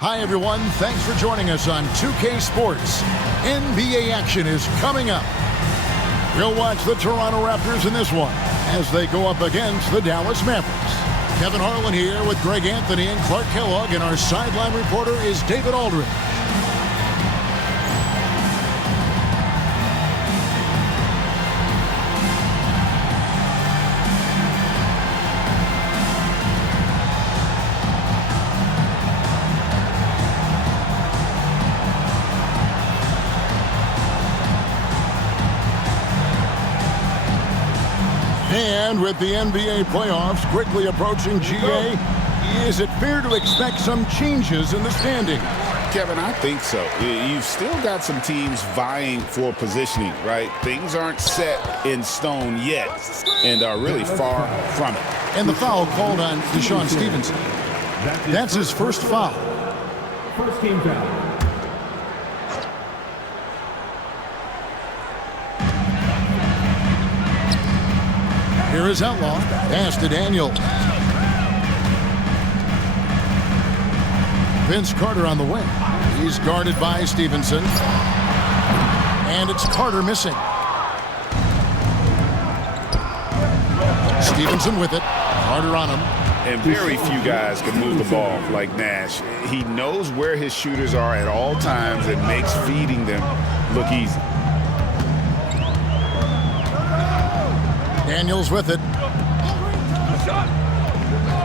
Hi, everyone. Thanks for joining us on 2K Sports. NBA action is coming up. We'll watch the Toronto Raptors in this one as they go up against the Dallas Mavericks. Kevin Harlan here with Greg Anthony and Clark Kellogg, and our sideline reporter is David Aldridge. And with the NBA playoffs quickly approaching, GA, is it fair to expect some changes in the standings? Kevin, I think so. You've still got some teams vying for positioning, right? Things aren't set in stone yet and are really far from it. And the foul called on Deshaun Stevenson. That's his first foul. First team foul. Here is Outlaw. Pass to Daniels. Vince Carter on the wing. He's guarded by Stevenson. And it's Carter missing. Stevenson with it. Carter on him. And very few guys can move the ball like Nash. He knows where his shooters are at all times and makes feeding them look easy. Daniels with it.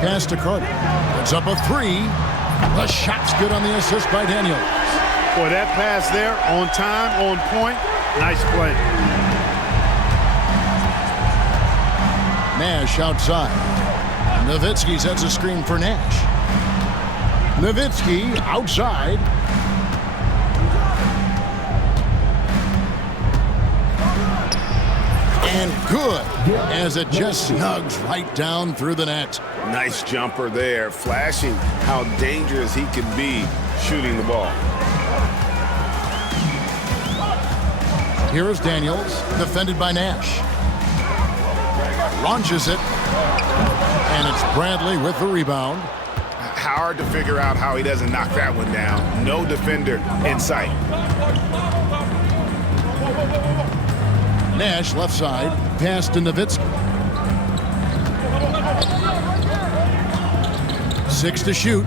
Pass to Carter. Puts up a three. The shot's good on the assist by Daniels. Boy, that pass there, on time, on point. Nice play. Nash outside. Nowitzki sets a screen for Nash. Nowitzki outside. And good, as it just snugs right down through the net. Nice jumper there, flashing how dangerous he can be shooting the ball. Here is Daniels, defended by Nash. Launches it, and it's Bradley with the rebound. Hard to figure out how he doesn't knock that one down. No defender in sight. Nash left side, pass to Nowitzki. 6 to shoot.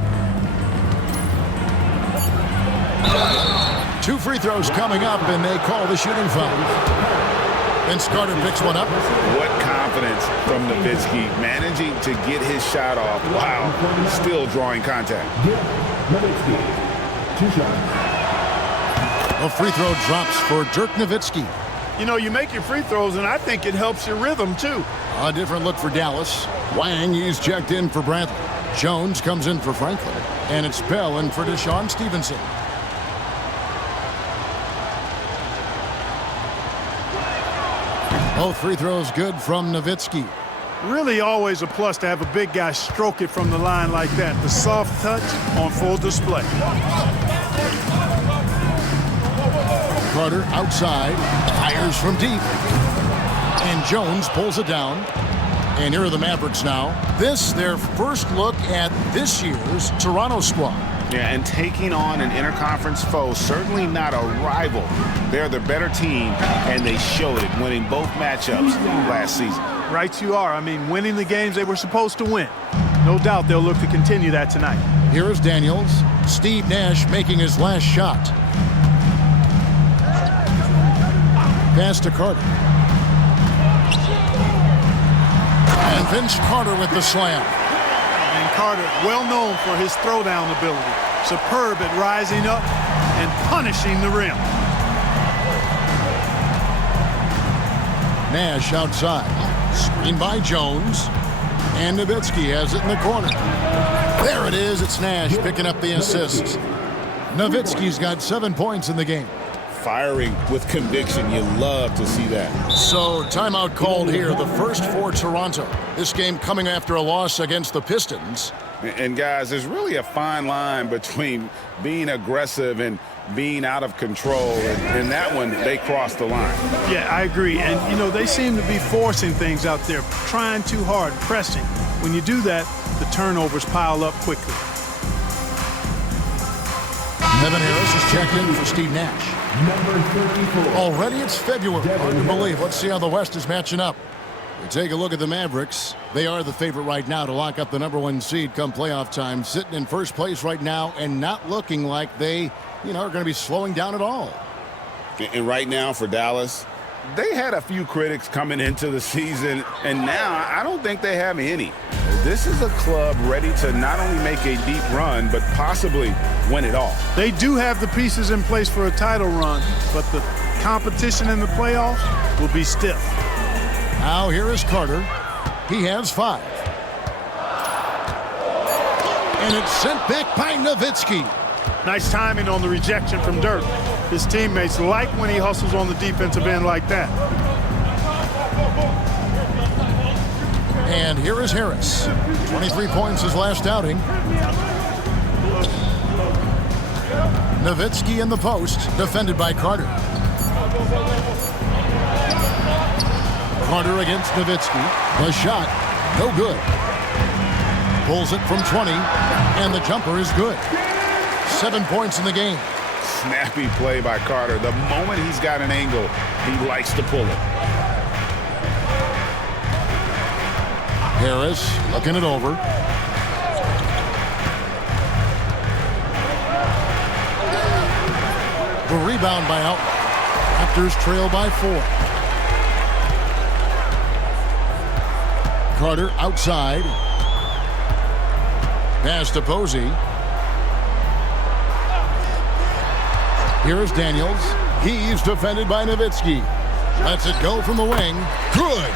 2 free throws coming up, and they call the shooting foul. Vince Carter picks one up. What confidence from Nowitzki, managing to get his shot off. Wow, still drawing contact. Nowitzki, 2 shots. A free throw drops for Dirk Nowitzki. You know, you make your free throws, and I think it helps your rhythm, too. A different look for Dallas. Wang, he's checked in for Bradley. Jones comes in for Franklin. And it's Bell in for Deshaun Stevenson. Both free throws good from Nowitzki. Really always a plus to have a big guy stroke it from the line like that. The soft touch on full display. Carter outside, fires from deep. And Jones pulls it down. And here are the Mavericks now. This, their first look at this year's Toronto squad. Yeah, and taking on an interconference foe, certainly not a rival. They're the better team, and they showed it, winning both matchups last season. Right you are. I mean, winning the games they were supposed to win. No doubt they'll look to continue that tonight. Here is Daniels. Steve Nash making his last shot. Pass to Carter. And Vince Carter with the slam. And Carter, well known for his throwdown ability. Superb at rising up and punishing the rim. Nash outside. Screen by Jones. And Nowitzki has it in the corner. There it is. It's Nash picking up the assist. Nowitzki's got 7 points in the game. Firing with conviction. You love to see that. So, timeout called here, the first for Toronto. This game coming after a loss against the Pistons. And guys, there's really a fine line between being aggressive and being out of control. And that one, they crossed the line. Yeah, I agree. And, you know, they seem to be forcing things out there, trying too hard, pressing. When you do that, the turnovers pile up quickly. Evan Harris is checked in for Steve Nash. Number 34. Already it's February. Hard to believe. Let's see how the West is matching up. We take a look at the Mavericks. They are the favorite right now to lock up the #1 seed come playoff time. Sitting in first place right now and not looking like they, are going to be slowing down at all. And right now for Dallas, they had a few critics coming into the season, and now I don't think they have any. This is a club ready to not only make a deep run, but possibly win it all. They do have the pieces in place for a title run, but the competition in the playoffs will be stiff. Now here is Carter. He has 5. And it's sent back by Nowitzki. Nice timing on the rejection from Dirk. His teammates like when he hustles on the defensive end like that. And here is Harris. 23 points his last outing. Nowitzki in the post, defended by Carter. Carter against Nowitzki. The shot, no good. Pulls it from 20, and the jumper is good. 7 points in the game. Snappy play by Carter. The moment he's got an angle, he likes to pull it. Harris looking it over. The rebound by Out. Raptors trail by 4. Carter outside. Pass to Posey. Here is Daniels. He's defended by Nowitzki. Lets it go from the wing. Good.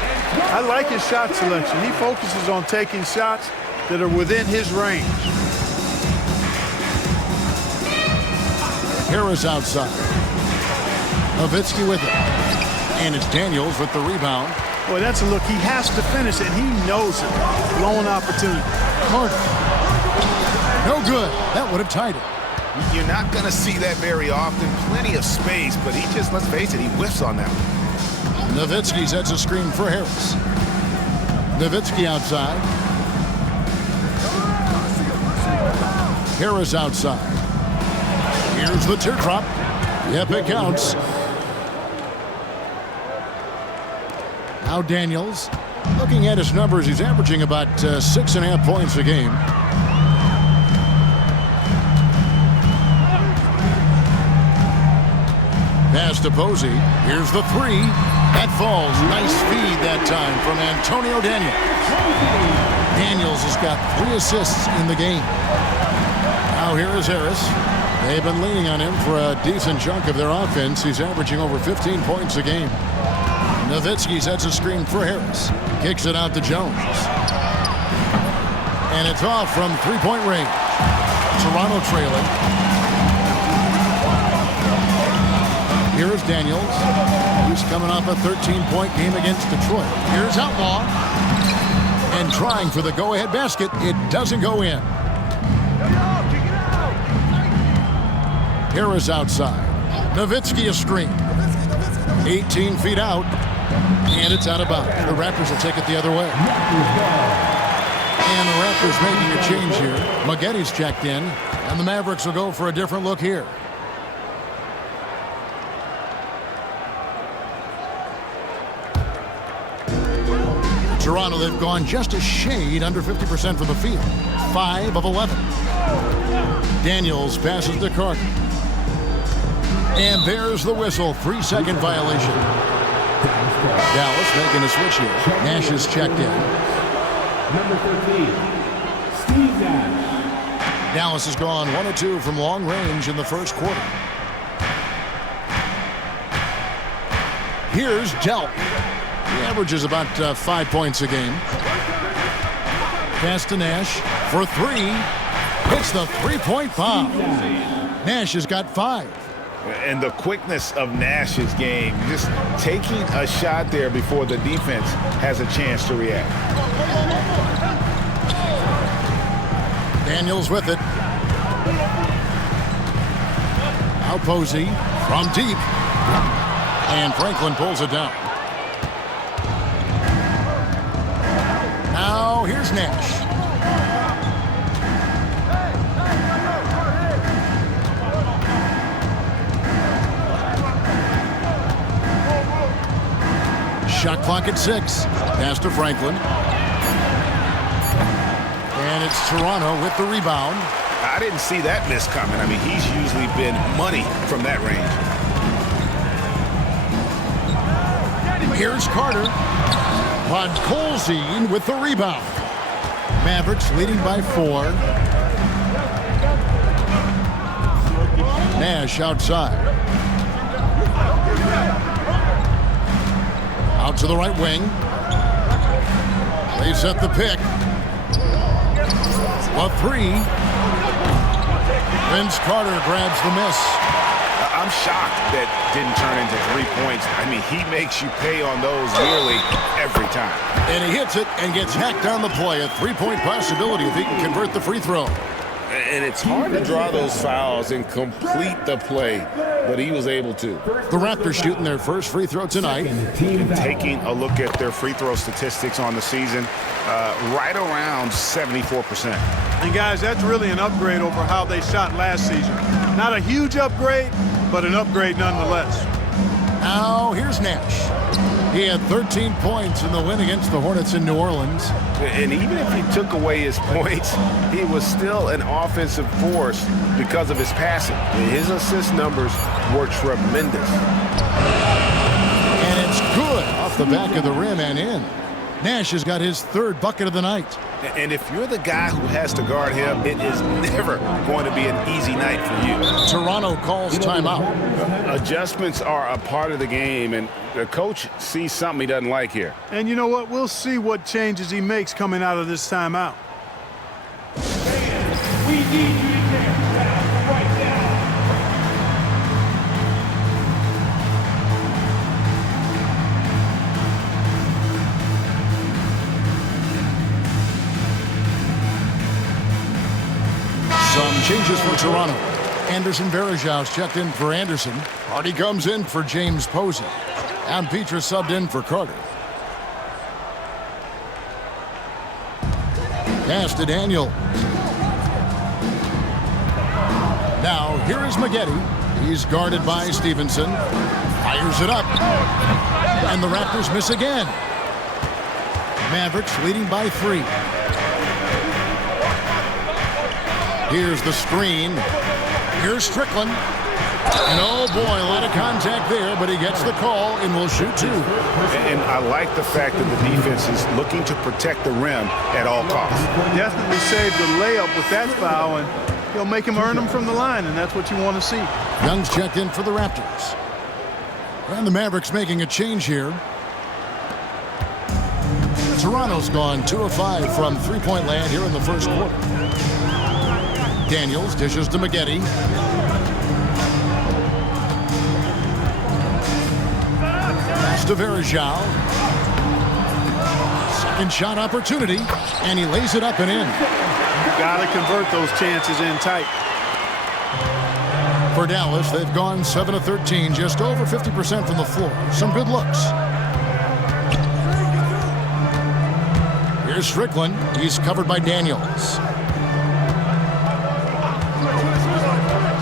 I like his shot selection. He focuses on taking shots that are within his range. Harris outside. Nowitzki with it. And it's Daniels with the rebound. Boy, that's a look. He has to finish it, and he knows it. Blown opportunity. Carter. No good. That would have tied it. You're not going to see that very often. Plenty of space, but he just, let's face it, he whiffs on that one. Nowitzki sets a screen for Harris. Nowitzki outside. Harris outside. Here's the teardrop. Yep, it counts. Now Daniels. Looking at his numbers, he's averaging about 6.5 points a game. Pass to Posey. Here's the 3. That falls. Nice feed that time from Antonio Daniels. Daniels has got 3 assists in the game. Now here is Harris. They've been leaning on him for a decent chunk of their offense. He's averaging over 15 points a game. Nowitzki sets a screen for Harris. Kicks it out to Jones. And it's off from 3-point range. Toronto trailing. Here is Daniels. He's coming off a 13-point game against Detroit. Here's Outlaw. And trying for the go-ahead basket. It doesn't go in. Harris outside. Nowitzki a screen. 18 feet out. And it's out of bounds. The Raptors will take it the other way. And the Raptors making a change here. Maggetti's checked in. And the Mavericks will go for a different look here. Toronto, they've gone just a shade under 50% from the field. 5 of 11. Daniels passes to Carter. And there's the whistle. 3-second violation. Dallas making a switch here. Nash is checked in. Number 13, Steve Nash. Dallas has gone 1 of 2 from long range in the first quarter. Here's Delp. He averages about 5 points a game. Pass to Nash for 3. Hits the 3-point bomb. Nash has got 5. And the quickness of Nash's game, just taking a shot there before the defense has a chance to react. Daniels with it. Now Posey from deep. And Franklin pulls it down. Now here's Nash. Shot clock at 6. Pass to Franklin. And it's Toronto with the rebound. I didn't see that miss coming. I mean, he's usually been money from that range. Here's Carter. Podkolzin with the rebound. Mavericks leading by 4. Nash outside. Out to the right wing. They set the pick. A 3. Vince Carter grabs the miss. I'm shocked that didn't turn into 3 points. I mean, he makes you pay on those nearly every time. And he hits it and gets hacked on the play. A 3-point possibility if he can convert the free throw. And it's hard to draw those fouls and complete the play, but he was able to. The Raptors shooting their first free throw tonight. Taking a look at their free throw statistics on the season, right around 74%. And guys, that's really an upgrade over how they shot last season. Not a huge upgrade, but an upgrade nonetheless. Now here's Nash. He had 13 points in the win against the Hornets in New Orleans. And even if he took away his points, he was still an offensive force because of his passing. His assist numbers were tremendous. And it's good off the back of the rim and in. Nash has got his 3rd bucket of the night. And if you're the guy who has to guard him, it is never going to be an easy night for you. Toronto calls timeout. Adjustments are a part of the game, and the coach sees something he doesn't like here. And you know what? We'll see what changes he makes coming out of this timeout. We need you to get down right now. Some changes for Toronto. Anderson Varejau's checked in for Anderson. Hardy comes in for James Posey. And Petra subbed in for Carter. Pass to Daniel. Now, here is Maggette. He's guarded by Stevenson. Fires it up. And the Raptors miss again. Mavericks leading by 3. Here's the screen. Here's Strickland. And oh boy, a lot of contact there, but he gets the call and will shoot 2. And I like the fact that the defense is looking to protect the rim at all costs. Definitely saved the layup with that foul, and he'll make him earn them from the line, and that's what you want to see. Young's checked in for the Raptors. And the Mavericks making a change here. Toronto's gone 2 of 5 from 3-point land here in the first quarter. Daniels dishes to Maggette. Pass to Varejao. Second shot opportunity, and he lays it up and in. Got to convert those chances in tight. For Dallas, they've gone 7 of 13, just over 50% from the floor. Some good looks. Here's Strickland. He's covered by Daniels.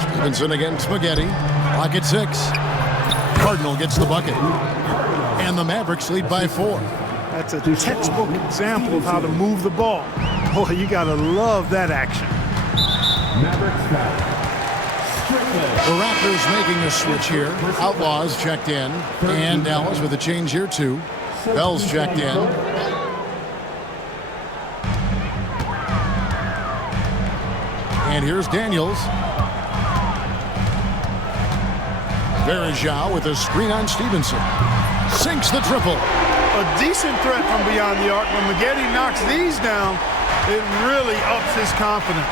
Stevenson against Maggette. Clock at 6. Cardinal gets the bucket. And the Mavericks lead by 4. That's a textbook example of how to move the ball. Boy, you got to love that action. Mavericks foul. The Raptors making a switch here. Outlaws checked in. And Dallas with a change here too. Bell's checked in. And here's Daniels. Varejao with a screen on Stevenson. Sinks the triple. A decent threat from beyond the arc. When Maggette knocks these down, it really ups his confidence.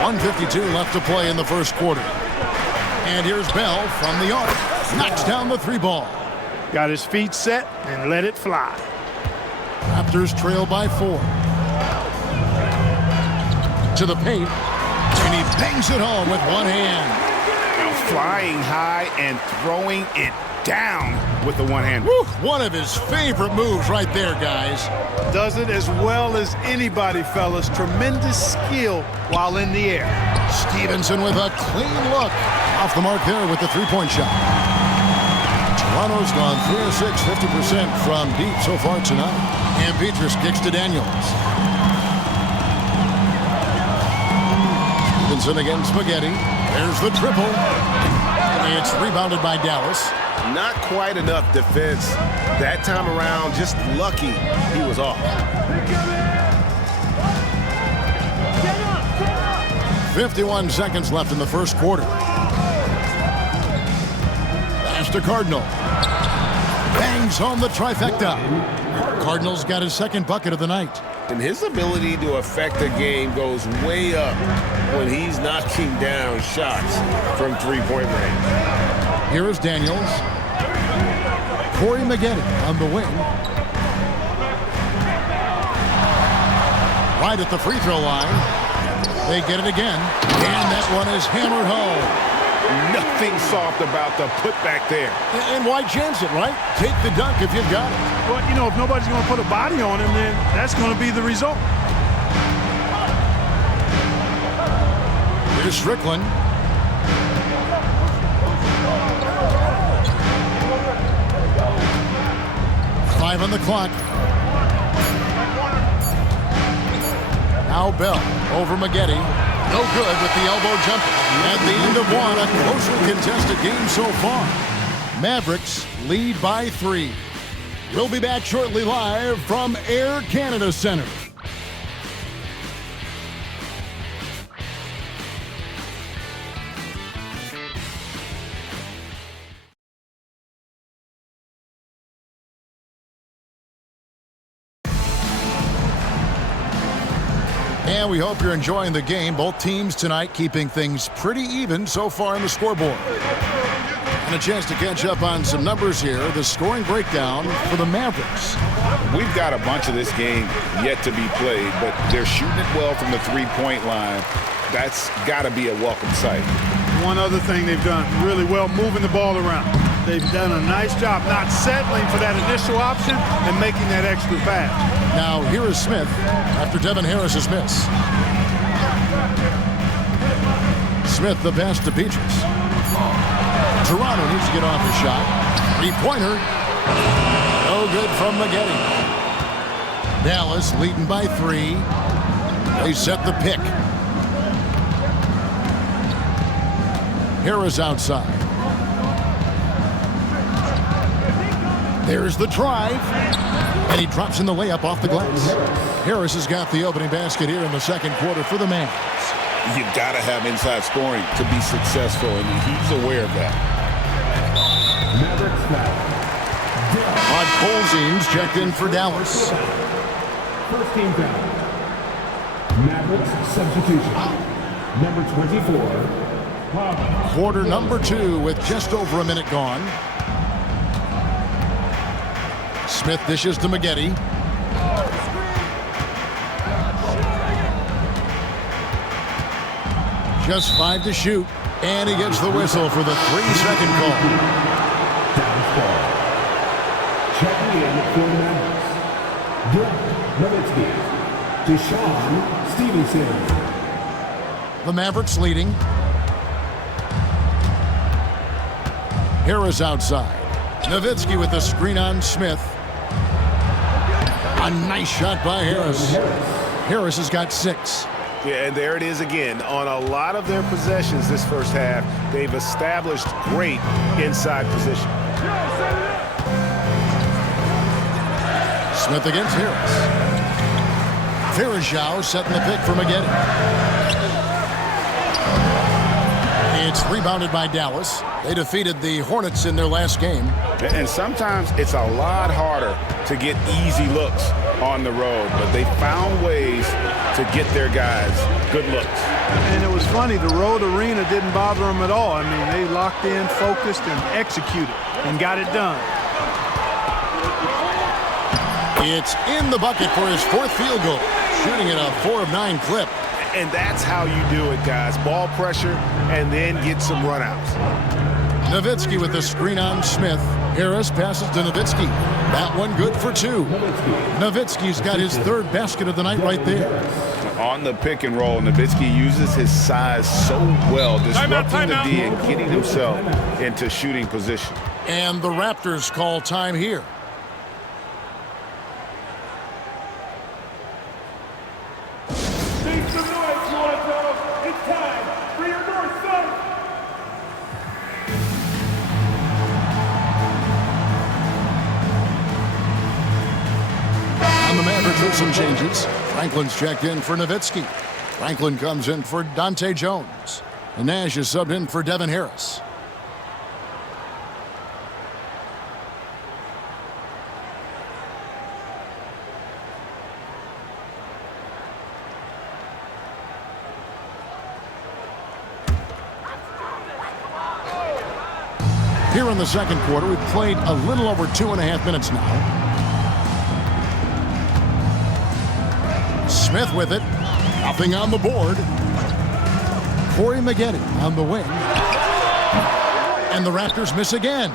.152 left to play in the first quarter. And here's Bell from the arc. Knocks down the 3 ball. Got his feet set and let it fly. Raptors trail by 4. To the paint. And he bangs it home with one hand. Flying high and throwing it down with the one hand. Woo, one of his favorite moves right there, guys. Does it as well as anybody, fellas. Tremendous skill while in the air. Stevenson with a clean look Off the mark there with the three-point shot. Toronto's gone 3 of 6, 50% from deep so far tonight. And Petrus kicks to Daniels. Stevenson against Spaghetti. There's the triple. And it's rebounded by Dallas. Not quite enough defense that time around. Just lucky he was off. 51 seconds left in the first quarter. Pass to Cardinal. Bangs home the trifecta. Cardinal's got his second bucket of the night. And his ability to affect the game goes way up when he's knocking down shots from three-point range. Here is Daniels. Corey Maggette on the wing. Right at the free throw line. They get it again. And that one is hammered home. Nothing soft about the putback there. And why chance it, right? Take the dunk if you've got it. Well, you know, if nobody's going to put a body on him, then that's going to be the result. Here's Strickland. Five on the clock. Now Bell over Maggette. No good with the elbow jumper. At the end of one, a closely contested game so far. Mavericks lead by 3. We'll be back shortly live from Air Canada Center. And we hope you're enjoying the game. Both teams tonight keeping things pretty even so far in the scoreboard. And a chance to catch up on some numbers here. The scoring breakdown for the Mavericks. We've got a bunch of this game yet to be played, but they're shooting it well from the three-point line. That's got to be a welcome sight. One other thing they've done really well, moving the ball around. They've done a nice job not settling for that initial option and making that extra pass. Now here is Smith after Devin Harris's miss. Smith the pass to Petrus. Toronto needs to get off the shot. Three-pointer. No good from Maggette. Dallas leading by 3. They set the pick. Harris outside. There's the drive. And he drops in the layup off the glass. Harris has got the opening basket here in the second quarter for the Mavs. You've got to have inside scoring to be successful, and he's aware of that. Mavericks foul. Rod Colzines checked in for Dallas. First team foul. Mavericks substitution. Number 24. Quarter number 2 with just over a minute gone. Smith dishes to Maggette. Just 5 to shoot. And he gets the whistle for the 3-second call. Dallas ball. Checking in for the Mavericks. Dirk Nowitzki. Deshaun Stevenson. The Mavericks leading. Harris outside. Nowitzki with the screen on Smith. A nice shot by Harris. Harris has got 6. Yeah, and there it is again. On a lot of their possessions this first half, they've established great inside position. Smith against Harris. Farajao setting the pick for Maggette. It's rebounded by Dallas. They defeated the Hornets in their last game. And sometimes it's a lot harder to get easy looks on the road, but they found ways to get their guys good looks. And it was funny, the road arena didn't bother them at all. I mean, they locked in, focused, and executed, and got it done. It's in the bucket for his 4th field goal, shooting at a 4 of 9 clip. And that's how you do it, guys. Ball pressure and then get some runouts. Nowitzki with the screen on Smith. Harris passes to Nowitzki. That one good for 2. Nowitzki's got his 3rd basket of the night right there. On the pick and roll, Nowitzki uses his size so well, disrupting the D and getting himself into shooting position. And the Raptors call time here. Make some noise, Toronto. It's time for your North Side. And the Mavericks with some changes. Franklin's checked in for Nowitzki. Franklin comes in for Dante Jones. And Nash is subbed in for Devin Harris. Here in the second quarter, we've played a little over 2.5 minutes now. Smith with it. Nothing on the board. Corey Maggette on the wing. And the Raptors miss again.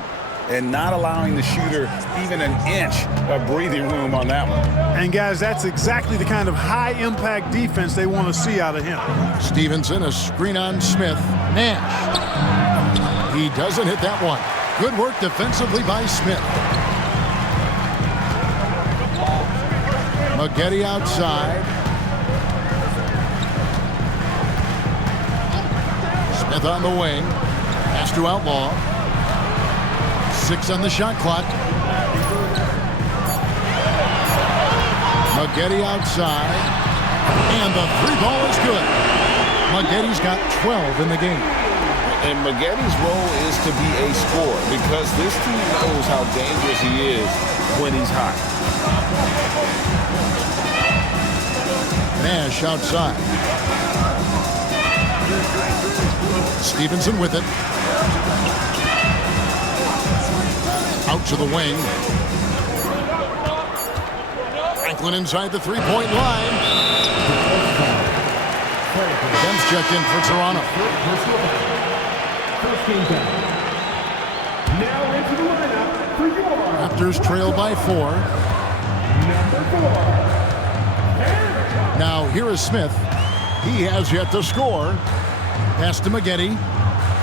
And not allowing the shooter even an inch of breathing room on that one. And, guys, that's exactly the kind of high-impact defense they want to see out of him. Stevenson, a screen on Smith. Nash. He doesn't hit that one. Good work defensively by Smith. Maggette outside. Smith on the wing. Pass to Outlaw. 6 on the shot clock. Maggette outside. And the 3-ball is good. Maggette got 12 in the game. And Maggette's role is to be a scorer because this team knows how dangerous he is when he's hot. Nash outside. Stevenson with it. Out to the wing. Franklin inside the 3-point line. Ben's checked in for Toronto. First game down. Now into the lineup for your Raptors trail by 4. number 4. Now here is Smith. He has yet to score. Pass to Maggette.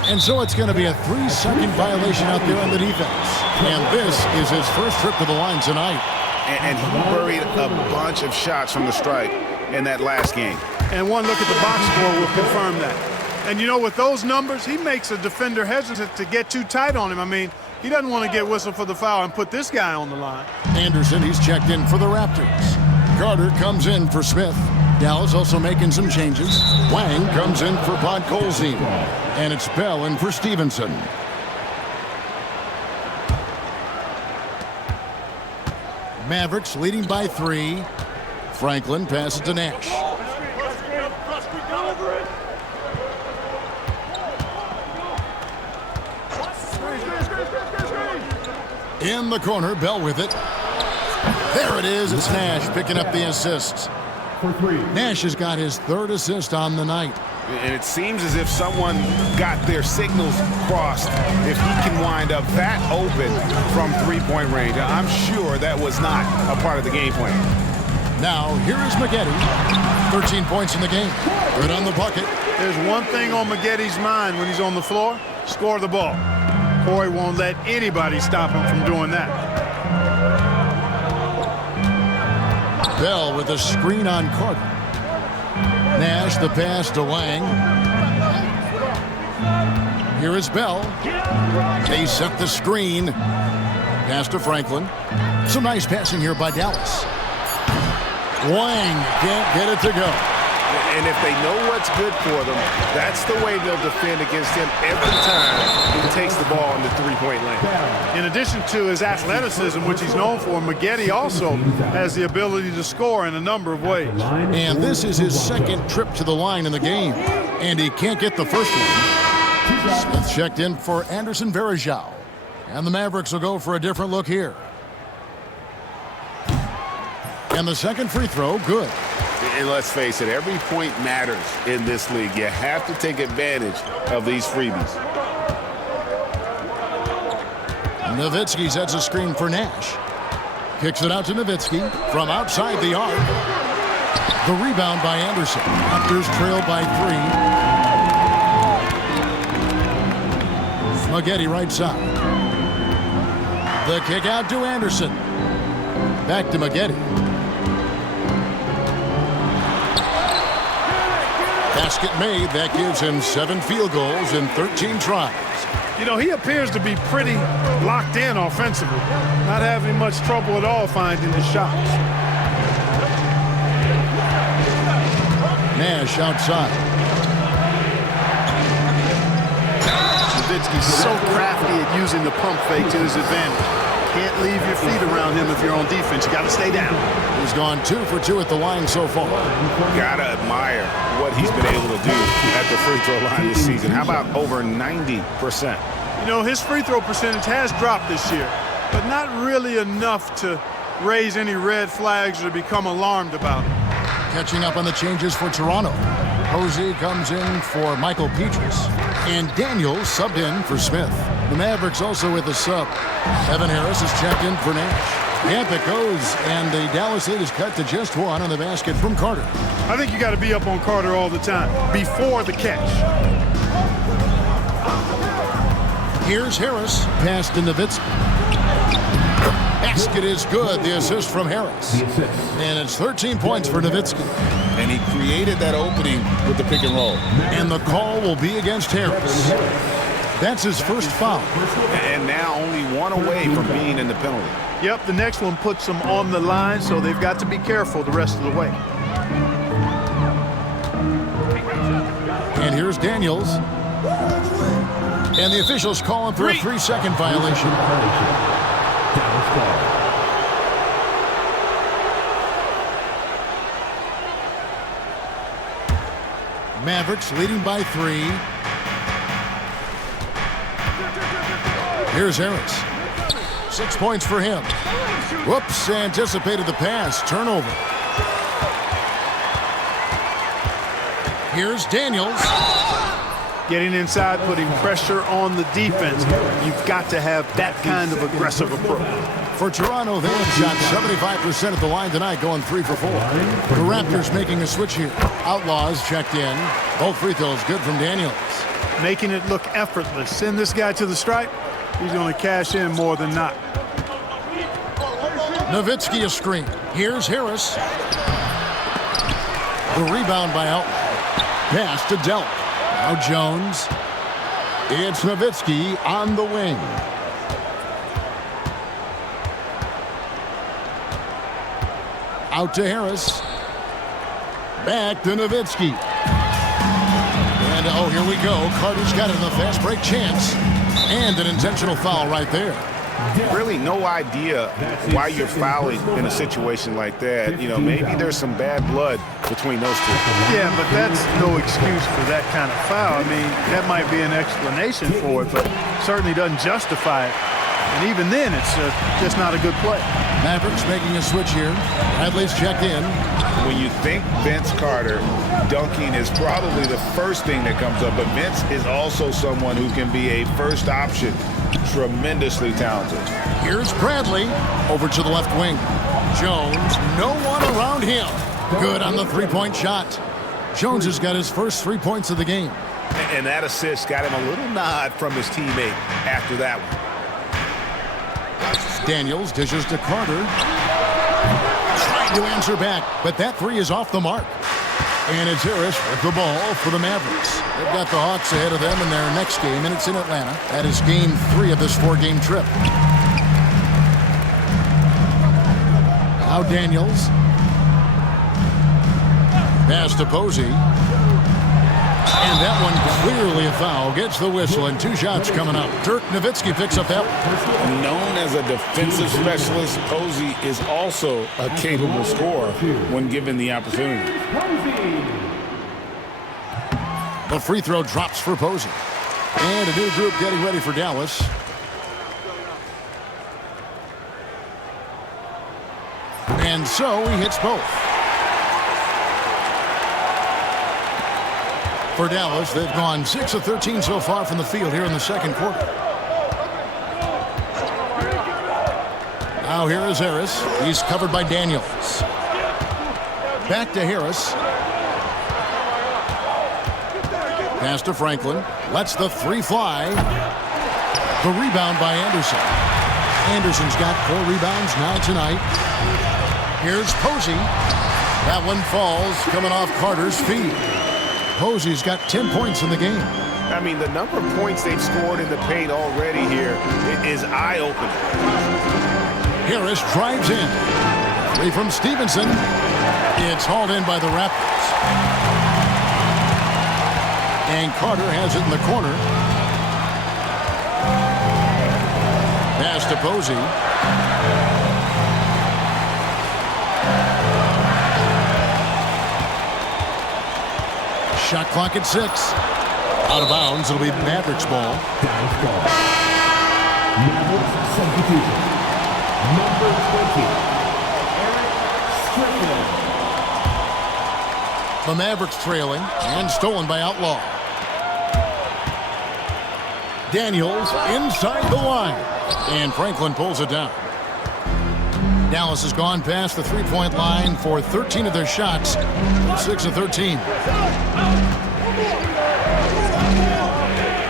And so it's going to be a 3-second violation out there on the defense. And this is his first trip to the line tonight. And he buried a bunch of shots from the stripe in that last game. And one look at the box score will confirm that. And, you know, with those numbers, he makes a defender hesitant to get too tight on him. I mean, he doesn't want to get whistled for the foul and put this guy on the line. Anderson, he's checked in for the Raptors. Carter comes in for Smith. Dallas also making some changes. Wang comes in for Podkolzin. And it's Bell in for Stevenson. Mavericks leading by 3. Franklin passes to Nash. In the corner, Bell with it. There it is. It's Nash picking up the assist. For 3. Nash has got his 3rd assist on the night. And it seems as if someone got their signals crossed if he can wind up that open from 3-point range. I'm sure that was not a part of the game plan. Now, here is Maggette. 13 points in the game. Good on the bucket. There's one thing on Magetti's mind when he's on the floor: score the ball. Corey won't let anybody stop him from doing that. Bell with a screen on Carter. Nash the pass to Wang. Here is Bell. They set the screen. Pass to Franklin. Some nice passing here by Dallas. Wang can't get it to go. And if they know what's good for them, that's the way they'll defend against him every time he takes the ball in the 3-point lane. In addition to his athleticism, which he's known for, Maggette also has the ability to score in a number of ways. And this is his 2nd trip to the line in the game. And he can't get the first one. Smith checked in for Anderson Varejao. And the Mavericks will go for a different look here. And the second free throw, good. And let's face it, every point matters in this league. You have to take advantage of these freebies. Nowitzki sets a screen for Nash. Kicks it out to Nowitzki from outside the arc. The rebound by Anderson. Raptors trail by 3. Spaghetti right side. The kick out to Anderson. Back to Spaghetti. Basket made. That gives him 7 field goals in 13 tries. You know, he appears to be pretty locked in offensively. Not having much trouble at all finding the shots. Nash outside. Nowitzki's so crafty at using the pump fake to his advantage. Can't leave your feet around him if you're on defense. You got to stay down. He's gone 2 for 2 at the line so far. Gotta admire what he's been able to do at the free throw line this season. How about over 90%? You know, his free throw percentage has dropped this year, but not really enough to raise any red flags or become alarmed about it. Catching up on the changes for Toronto. Posey comes in for Michael Petrus. And Daniels subbed in for Smith. The Mavericks also with a sub. Evan Harris is checked in for Nash. Yep, it goes, and the Dallas lead is cut to just 1 on the basket from Carter. I think you got to be up on Carter all the time, before the catch. Here's Harris, pass to Nowitzki. Basket is good, the assist from Harris. And it's 13 points for Nowitzki. And he created that opening with the pick and roll. And the call will be against Harris. That's his first foul. And now only 1 away from being in the penalty. Yep, the next one puts them on the line, so they've got to be careful the rest of the way. And here's Daniels. And the officials calling for a 3-second violation. Mavericks leading by 3. Here's Harris. 6 points for him. Whoops, anticipated the pass. Turnover. Here's Daniels. Getting inside, putting pressure on the defense. You've got to have that kind of aggressive approach. For Toronto, they have shot 75% at the line tonight, going 3 for 4. The Raptors making a switch here. Outlaws checked in. Both free throws good from Daniels. Making it look effortless. Send this guy to the stripe. He's going to cash in more than not. Nowitzki a screen. Here's Harris. The rebound by Outlaw. Pass to Delk. Now Jones. It's Nowitzki on the wing. Out to Harris. Back to Nowitzki. And oh, here we go. Carter's got it in the fast break chance. And an intentional foul right there. Really no idea why you're fouling in a situation like that. You know, maybe there's some bad blood between those two. Yeah, but that's no excuse for that kind of foul. I mean, that might be an explanation for it, but certainly doesn't justify it. And even then, it's just not a good play. Mavericks making a switch here. Bradley's checked in. When you think Vince Carter, dunking is probably the first thing that comes up, but Vince is also someone who can be a first option. Tremendously talented. Here's Bradley over to the left wing. Jones, no one around him. Good on the three-point shot. Jones has got his first 3 points of the game. And that assist got him a little nod from his teammate after that one. Daniels dishes to Carter. Trying to answer back, but that 3 is off the mark. And it's Harris with the ball for the Mavericks. They've got the Hawks ahead of them in their next game, and it's in Atlanta. That is game 3 of this 4-game trip. Now Daniels. Pass to Posey. And that one clearly a foul. Gets the whistle, and 2 shots coming up. Dirk Nowitzki picks up that one. Known as a defensive specialist, Posey is also a capable scorer when given the opportunity. The free throw drops for Posey. And a new group getting ready for Dallas. And so he hits both. For Dallas, they've gone 6 of 13 so far from the field here in the second quarter. Now here is Harris. He's covered by Daniels. Back to Harris. Pass to Franklin. Lets the three fly. The rebound by Anderson. Anderson's got 4 rebounds now tonight. Here's Posey. That one falls coming off Carter's feet. Posey's got 10 points in the game. I mean, the number of points they've scored in the paint already here is eye-opening. Harris drives in. 3 from Stevenson. It's hauled in by the Raptors. And Carter has it in the corner. Pass to Posey. Shot clock at 6. Out of bounds. It'll be Mavericks ball. Mavericks substitution. Number 20, Strickland. The Mavericks trailing and stolen by Outlaw. Daniels inside the line. And Franklin pulls it down. Dallas has gone past the three-point line for 13 of their shots. 6 of 13.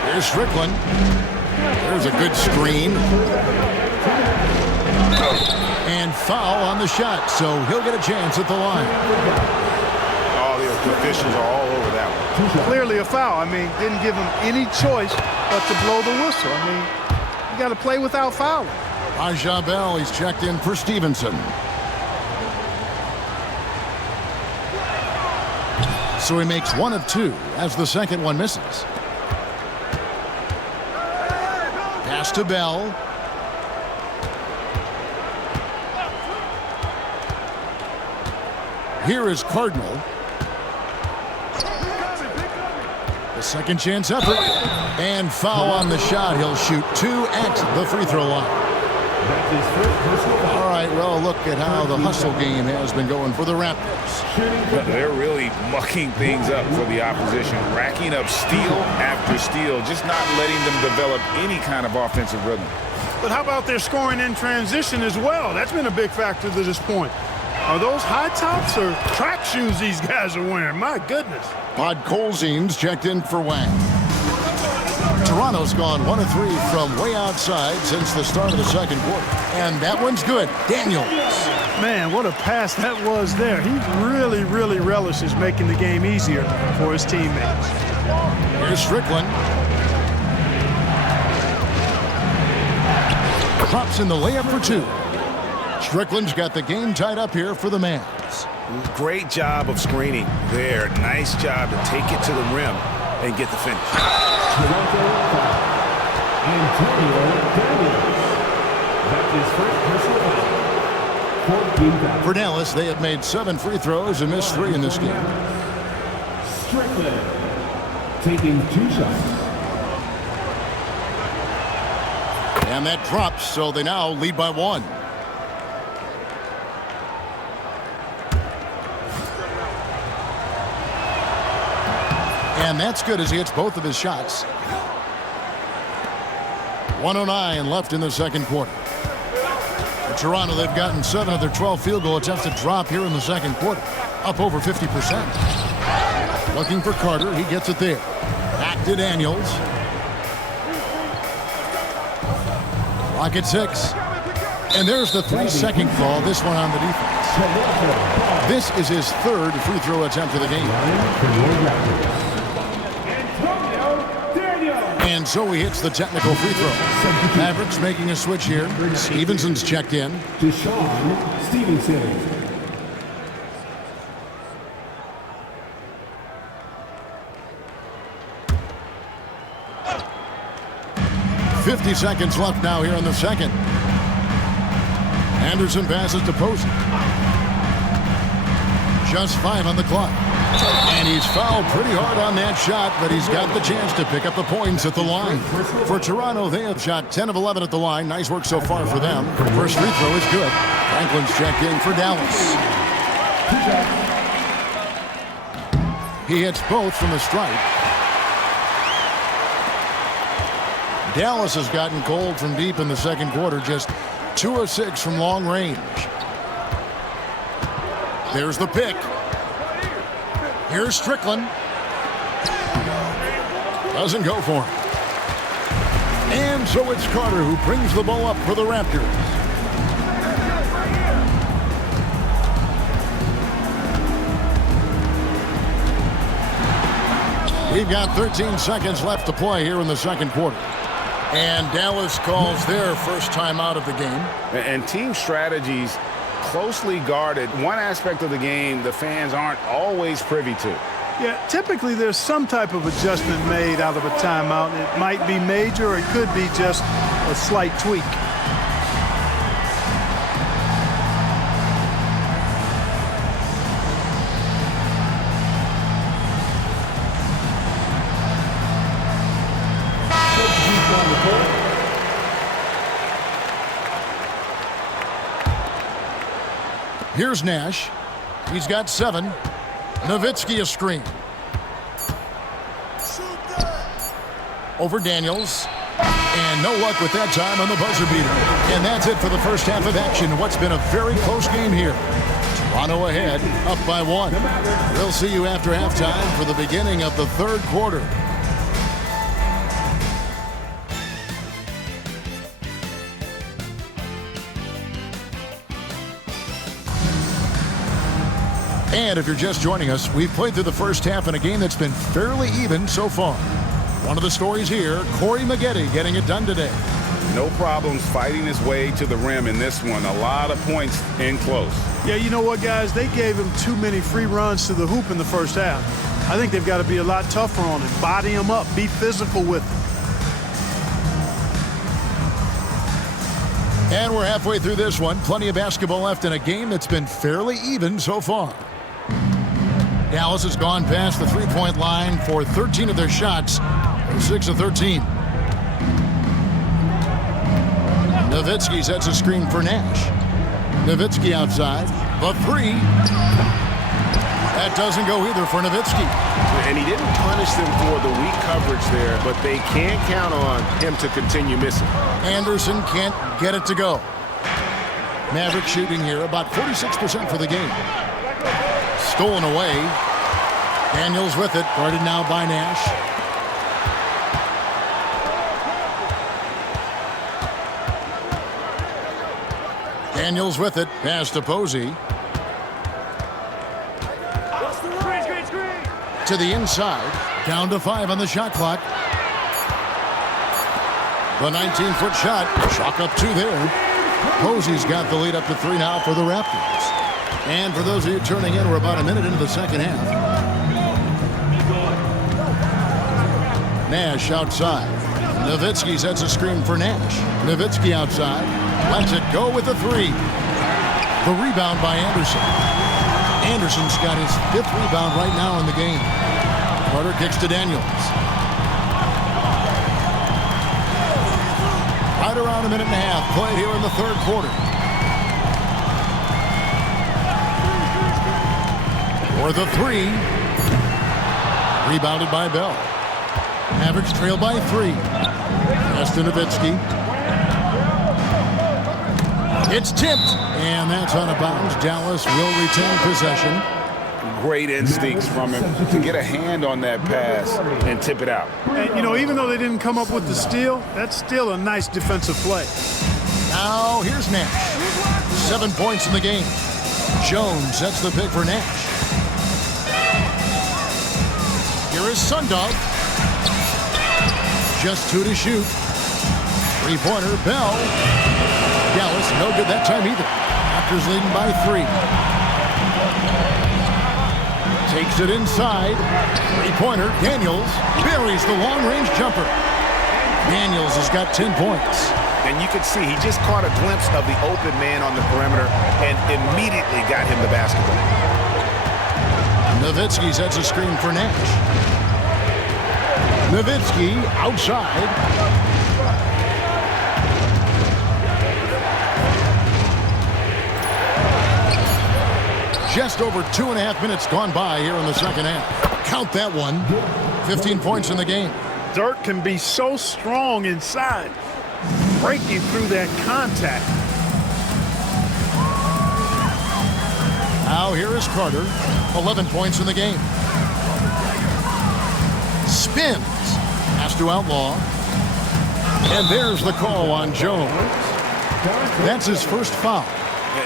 Here's Strickland. There's a good screen. And foul on the shot, so he'll get a chance at the line. Oh, the officials are all over that one. Clearly a foul. I mean, didn't give him any choice but to blow the whistle. I mean, you got to play without fouling. Aja Bell, he's checked in for Stevenson. So he makes 1 of 2 as the second one misses. Pass to Bell. Here is Cardinal. The second chance effort. And foul on the shot. He'll shoot 2 at the free throw line. All right, well, look at how the hustle game has been going for the Raptors. They're really mucking things up for the opposition, racking up steal after steal, just not letting them develop any kind of offensive rhythm. But how about their scoring in transition as well? That's been a big factor to this point. Are those high tops or track shoes these guys are wearing? My goodness. Podkolzin's checked in for Wang. Toronto's gone 1 of 3 from way outside since the start of the second quarter. And that one's good. Daniels. Man, what a pass that was there. He really, really relishes making the game easier for his teammates. Here's Strickland. Drops in the layup for 2. Strickland's got the game tied up here for the Mavs. Great job of screening there. Nice job to take it to the rim and get the finish. Toronto foul. Antonio Daniels. That's his first personal foul. For Dallas, they have made 7 free throws and missed 3 in this game. Strickland taking 2 shots. And that drops, so they now lead by 1. And that's good as he hits both of his shots. 1:09 left in the second quarter. For Toronto, they've gotten 7 of their 12 field goal attempts to drop here in the second quarter, up over 50%. Looking for Carter, he gets it there. Back to Daniels. Clock at 6. And there's the 3-second call, this one on the defense. This is his 3rd free throw attempt of the game. And so he hits the technical free throw. Mavericks making a switch here. Stevenson's checked in. Deshaun Stevenson. .50 seconds left now here in the second. Anderson passes to Posey. Just 5 on the clock. And he's fouled pretty hard on that shot, but he's got the chance to pick up the points at the line. For Toronto, they have shot 10 of 11 at the line. Nice work so far for them. First free throw is good. Franklin's checked in for Dallas. He hits both from the stripe. Dallas has gotten cold from deep in the second quarter, just 2 of 6 from long range. There's the pick. Here's Strickland. Doesn't go for him. And so it's Carter who brings the ball up for the Raptors. We've got 13 seconds left to play here in the second quarter. And Dallas calls their first time out of the game. And team strategies closely guarded. One aspect of the game the fans aren't always privy to. Yeah, typically there's some type of adjustment made out of a timeout. It might be major or it could be just a slight tweak. Here's Nash. He's got 7. Nowitzki a screen. Over Daniels. And no luck with that time on the buzzer beater. And that's it for the first half of action. What's been a very close game here. Toronto ahead, up by 1. We'll see you after halftime for the beginning of the third quarter. And if you're just joining us, we've played through the first half in a game that's been fairly even so far. One of the stories here, Corey Maggette getting it done today. No problems fighting his way to the rim in this one. A lot of points in close. Yeah, you know what, guys? They gave him too many free runs to the hoop in the first half. I think they've got to be a lot tougher on him. Body him up. Be physical with him. And we're halfway through this one. Plenty of basketball left in a game that's been fairly even so far. Dallas has gone past the three-point line for 13 of their shots. 6 of 13. Nowitzki sets a screen for Nash. Nowitzki outside. The 3. That doesn't go either for Nowitzki. And he didn't punish them for the weak coverage there, but they can't count on him to continue missing. Anderson can't get it to go. Maverick shooting here about 46% for the game. Stolen away. Daniels with it. Guarded now by Nash. Daniels with it. Pass to Posey. To the inside. Down to 5 on the shot clock. The 19-foot shot. Chalk up 2 there. Posey's got the lead up to 3 now for the Raptors. And for those of you turning in, we're about a minute into the second half. Nash outside. Nowitzki sets a screen for Nash. Nowitzki outside. Lets it go with the 3. The rebound by Anderson. Anderson's got his 5th rebound right now in the game. Carter kicks to Daniels. Right around a minute and a half played here in the third quarter. For the 3. Rebounded by Bell. Mavericks trail by 3. Pass to Nowitzki. It's tipped, and that's out of bounds. Dallas will retain possession. Great instincts from him to get a hand on that pass and tip it out. And, you know, even though they didn't come up with the steal, that's still a nice defensive play. Now, here's Nash. 7 points in the game. Jones sets the pick for Nash. Here is Sundog. Just 2 to shoot. Three-pointer, Bell. Dallas, no good that time either. Raptors leading by 3. Takes it inside. Three-pointer, Daniels buries the long-range jumper. Daniels has got 10 points. And you can see he just caught a glimpse of the open man on the perimeter and immediately got him the basketball. Nowitzki sets a screen for Nash. Nowitzki outside. Just over 2.5 minutes gone by here in the second half. Count that one. 15 points in the game. Dirk can be so strong inside, breaking through that contact. Now here is Carter. 11 points in the game. Spins. Has to Outlaw. And there's the call on Jones. That's his first foul.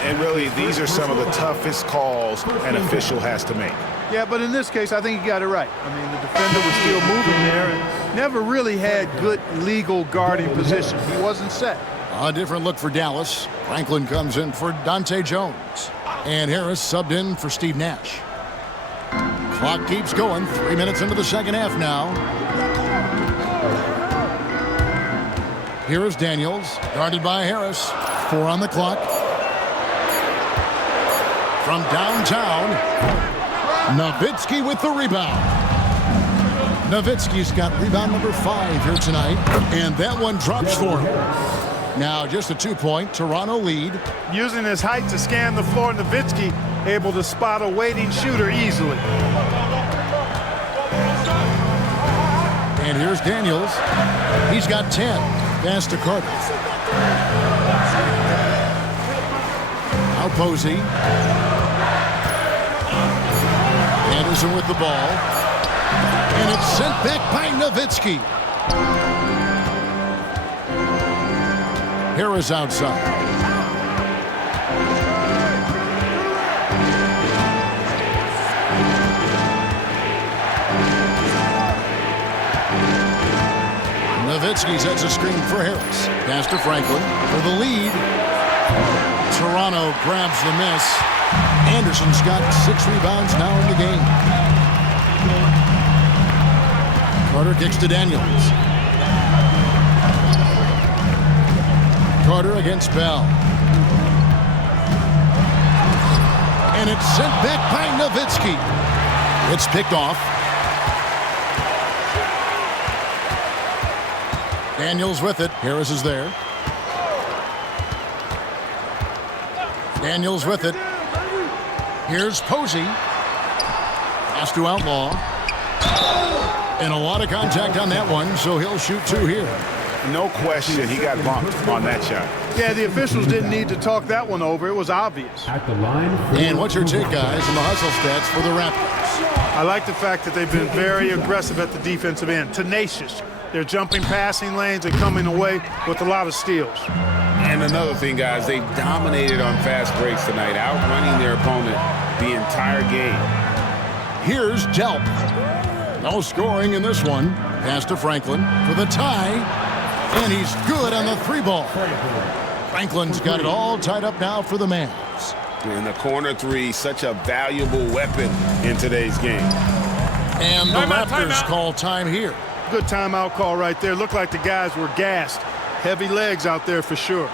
And really, these are some of the toughest calls an official has to make. Yeah, but in this case, I think he got it right. I mean, the defender was still moving there and never really had good legal guarding position. He wasn't set. A different look for Dallas. Franklin comes in for Dante Jones. And Harris subbed in for Steve Nash. Clock keeps going. 3 minutes into the second half now. Here is Daniels, guarded by Harris. 4 on the clock. From downtown, Nowitzki with the rebound. Nowitzki's got rebound number 5 here tonight, and that one drops for him. Now just a 2-point Toronto lead. Using his height to scan the floor, Nowitzki able to spot a waiting shooter easily. And here's Daniels. He's got 10. Pass to Carter. Now Posey. Anderson with the ball. And it's sent back by Nowitzki. Harris outside. Nowitzki sets a screen for Harris. Pass to Franklin for the lead. Toronto grabs the miss. Anderson's got 6 rebounds now in the game. Carter kicks to Daniels. Carter against Bell. And it's sent back by Nowitzki. It's picked off. Daniels with it. Harris is there. Daniels with it. Here's Posey. Pass to Outlaw. And a lot of contact on that one, so he'll shoot 2 here. No question, he got bumped on that shot. Yeah, the officials didn't need to talk that one over. It was obvious. At the line. And what's your take, guys, on the hustle stats for the Raptors? I like the fact that they've been very aggressive at the defensive end, tenacious. They're jumping passing lanes and coming away with a lot of steals. And another thing, guys, they've dominated on fast breaks tonight, outrunning their opponent the entire game. Here's Delp. No scoring in this one. Pass to Franklin for the tie. And he's good on the 3-ball. Franklin's got it all tied up now for the Mavs. And the corner 3, such a valuable weapon in today's game. And the Raptors call time here. Good timeout call right there. Looked like the guys were gassed. Heavy legs out there for sure.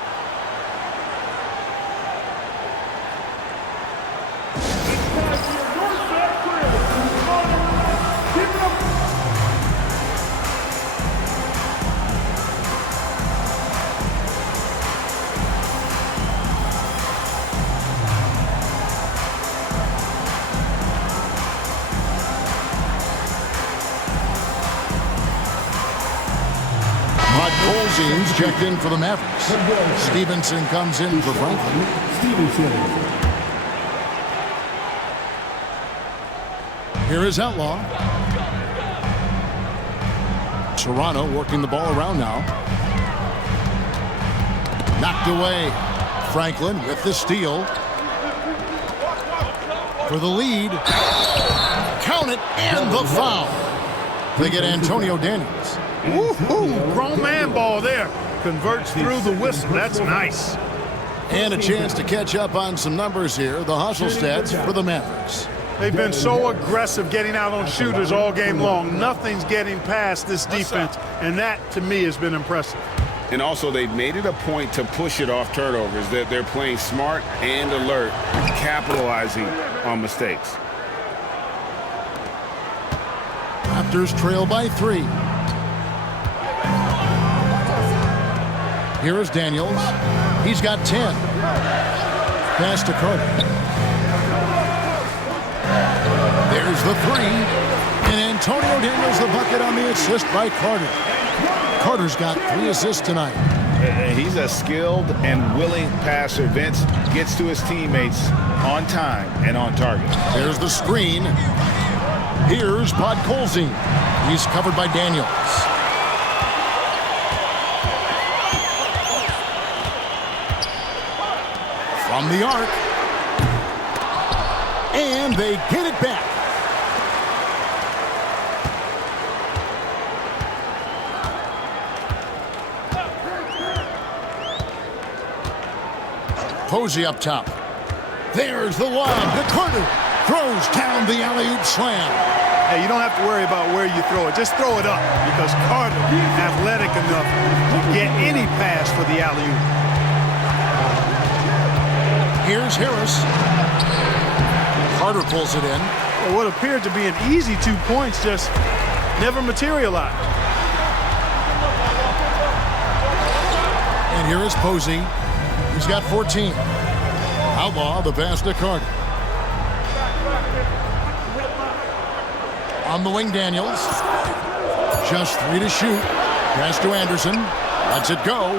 Colzines checked in for the Mavericks. Stevenson comes in for Franklin. Here is Outlaw. Toronto working the ball around now. Knocked away. Franklin with the steal. For the lead. Count it, and the foul. They get Antonio Daniels. Woo-hoo! Grown man ball there. Converts through the whistle. That's nice. And a chance to catch up on some numbers here. The hustle stats for the Mavericks. They've been so aggressive getting out on shooters all game long. Nothing's getting past this defense, and that, to me, has been impressive. And also, they've made it a point to push it off turnovers. They're playing smart and alert, capitalizing on mistakes. Raptors trail by 3. Here is Daniels. He's got 10. Pass to Carter. There's the 3. And Antonio Daniels the bucket on the assist by Carter. Carter's got 3 assists tonight. He's a skilled and willing passer. Vince gets to his teammates on time, and on target. There's the screen. Here's Podkolzin. He's covered by Daniels. From the arc. And they get it back. Posey up top. There's the lob to Carter. Throws down the alley-oop slam. Hey, you don't have to worry about where you throw it. Just throw it up because Carter athletic enough to get any pass for the alley-oop. Here's Harris. Carter pulls it in. Well, what appeared to be an easy 2 points just never materialized. And here is Posey. He's got 14. Outlaw the pass to Carter. On the wing, Daniels. Just 3 to shoot. Pass to Anderson. Lets it go.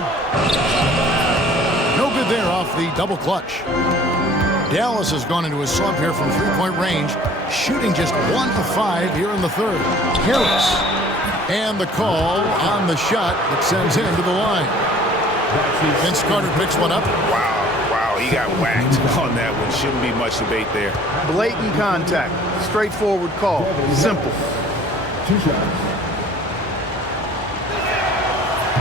No good there off the double clutch. Dallas has gone into a slump here from three-point range, shooting just 1 of 5 here in the third. Harris. And the call on the shot that sends him to the line. Vince Carter picks one up. Wow, he got whacked on that one. Shouldn't be much debate there. Blatant contact. Straightforward call. Simple.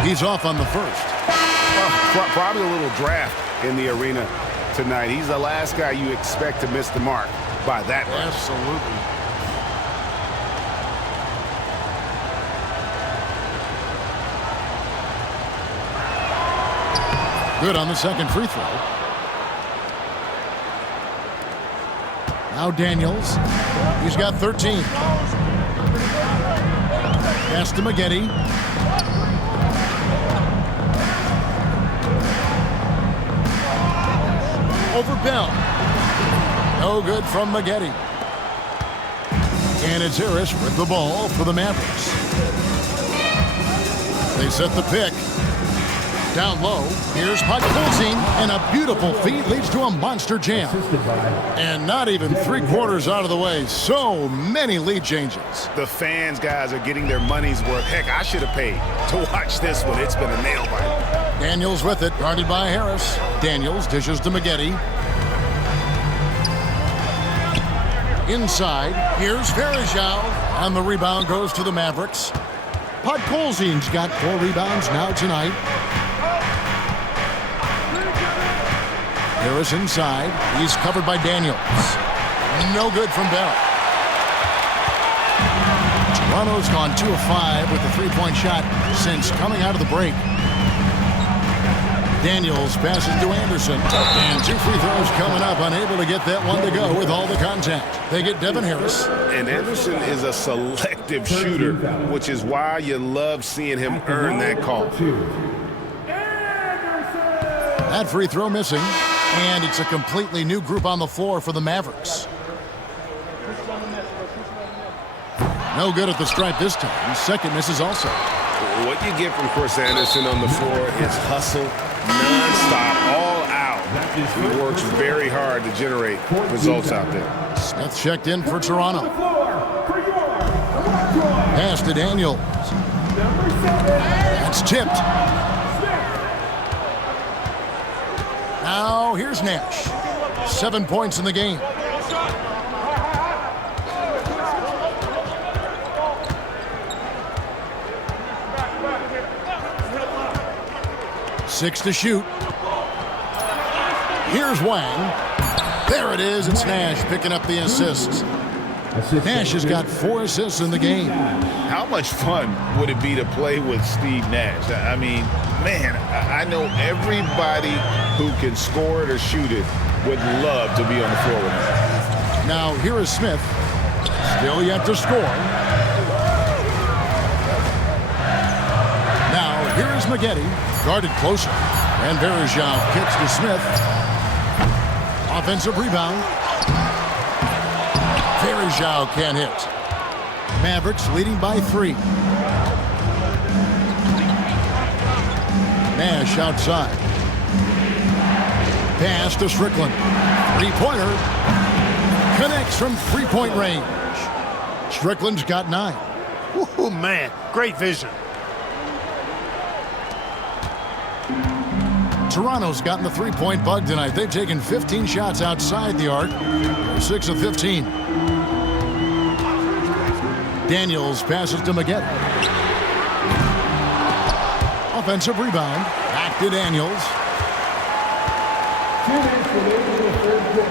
He's off on the first. Well, probably a little draft in the arena tonight. He's the last guy you expect to miss the mark by that much. Absolutely. Good on the second free throw. Now Daniels. He's got 13. Pass to Maggette. Over Bell. No good from Maggette. And it's Harris with the ball for the Mavericks. They set the pick. Down low, here's Podkolzin, and a beautiful feed leads to a monster jam. And not even 3/4 out of the way. So many lead changes. The fans, guys, are getting their money's worth. Heck, I should have paid to watch this one. It's been a nail biter. Daniels with it, guarded by Harris. Daniels dishes to Maggette. Inside, here's Varejao, and the rebound goes to the Mavericks. Podkolzin's got 4 rebounds now tonight. Harris inside. He's covered by Daniels. No good from Barrett. Toronto's gone 2 of 5 with the 3-point shot since coming out of the break. Daniels passes to Anderson. And 2 free throws coming up. Unable to get that one to go with all the contact. They get Devin Harris. And Anderson is a selective shooter, which is why you love seeing him earn that call. That free throw missing. And it's a completely new group on the floor for the Mavericks. No good at the stripe this time. Second misses also. What you get from Chris Anderson on the floor is hustle, nonstop, all out. He works very hard to generate results out there. Smith checked in for Toronto. Pass to Daniels. That's tipped. Now here's Nash. 7 points in the game. Six to shoot. Here's Wang. There it is. It's Nash picking up the assists. Nash has got 4 assists in the game. How much fun would it be to play with Steve Nash? I mean, man, I know everybody who can score it or shoot it would love to be on the floor with him. Now here is Smith. Still yet to score. Now here is Maggette. Guarded closer. And Varejao kicks to Smith. Offensive rebound. Varejao can't hit. Mavericks leading by 3. Nash outside. Pass to Strickland. Three-pointer. Connects from three-point range. Strickland's got 9. Oh, man. Great vision. Toronto's gotten the three-point bug tonight. They've taken 15 shots outside the arc. They're 6 of 15. Daniels passes to Maggette. Offensive rebound. Back to Daniels.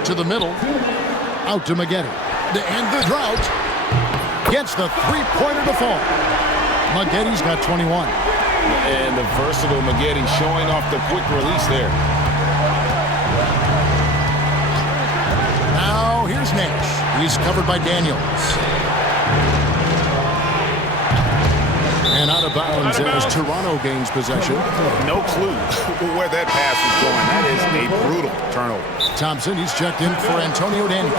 To the middle. Out to Maggette. To end the drought. Gets the three-pointer to fall. Maggette's got 21. And the versatile Maggette showing off the quick release there. Now here's Nash. He's covered by Daniels. And out of bounds as Toronto gains possession. No clue where that pass was going. That is a brutal turnover. Thompson, he's checked in for Antonio Daniels.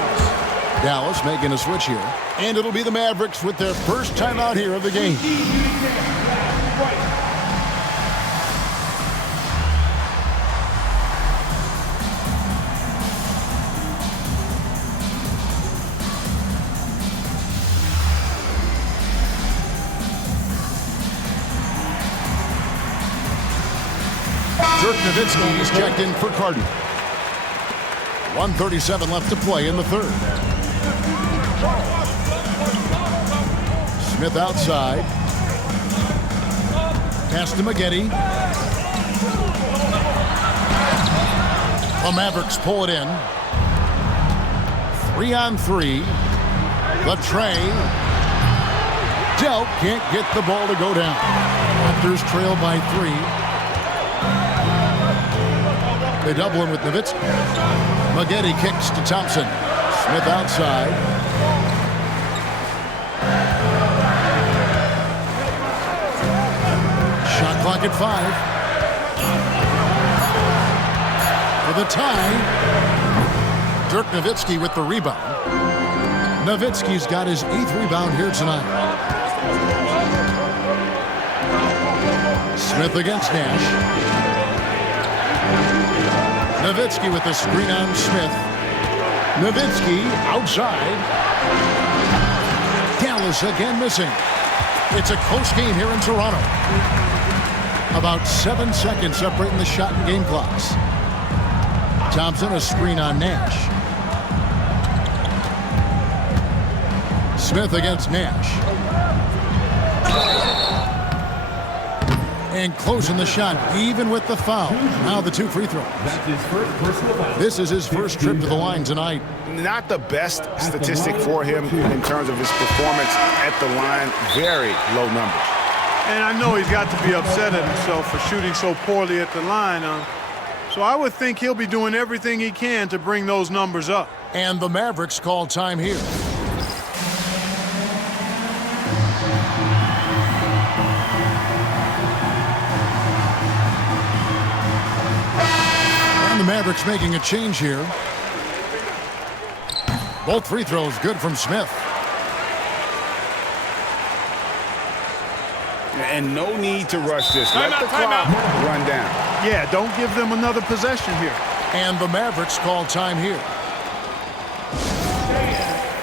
Dallas making a switch here. And it'll be the Mavericks with their first timeout here of the game. Dirk Nowitzki is checked in for Carter. 1:37 left to play in the third. Smith outside. Pass to Maggette. The Mavericks pull it in. 3-on-3. The tray. Delk can't get the ball to go down. Raptors trail by 3. They double him with Nowitzki. Maggette kicks to Thompson. Smith outside. Shot clock at 5. For the tie. Dirk Nowitzki with the rebound. Nowitzki's got his 8th rebound here tonight. Smith against Nash. Nowitzki with the screen on Smith. Nowitzki outside. Dallas again missing. It's a close game here in Toronto. About 7 seconds separating the shot and game clocks. Thompson a screen on Nash. Smith against Nash. And closing the shot, even with the foul. Now the 2 free throws. This is his first trip to the line tonight. Not the best statistic for him in terms of his performance at the line. Very low numbers. And I know he's got to be upset at himself for shooting so poorly at the line. So I would think he'll be doing everything he can to bring those numbers up. And the Mavericks call time here. And the Mavericks making a change here. Both free throws good from Smith. And no need to rush this. Let the clock run down. Yeah, don't give them another possession here. And the Mavericks call time here.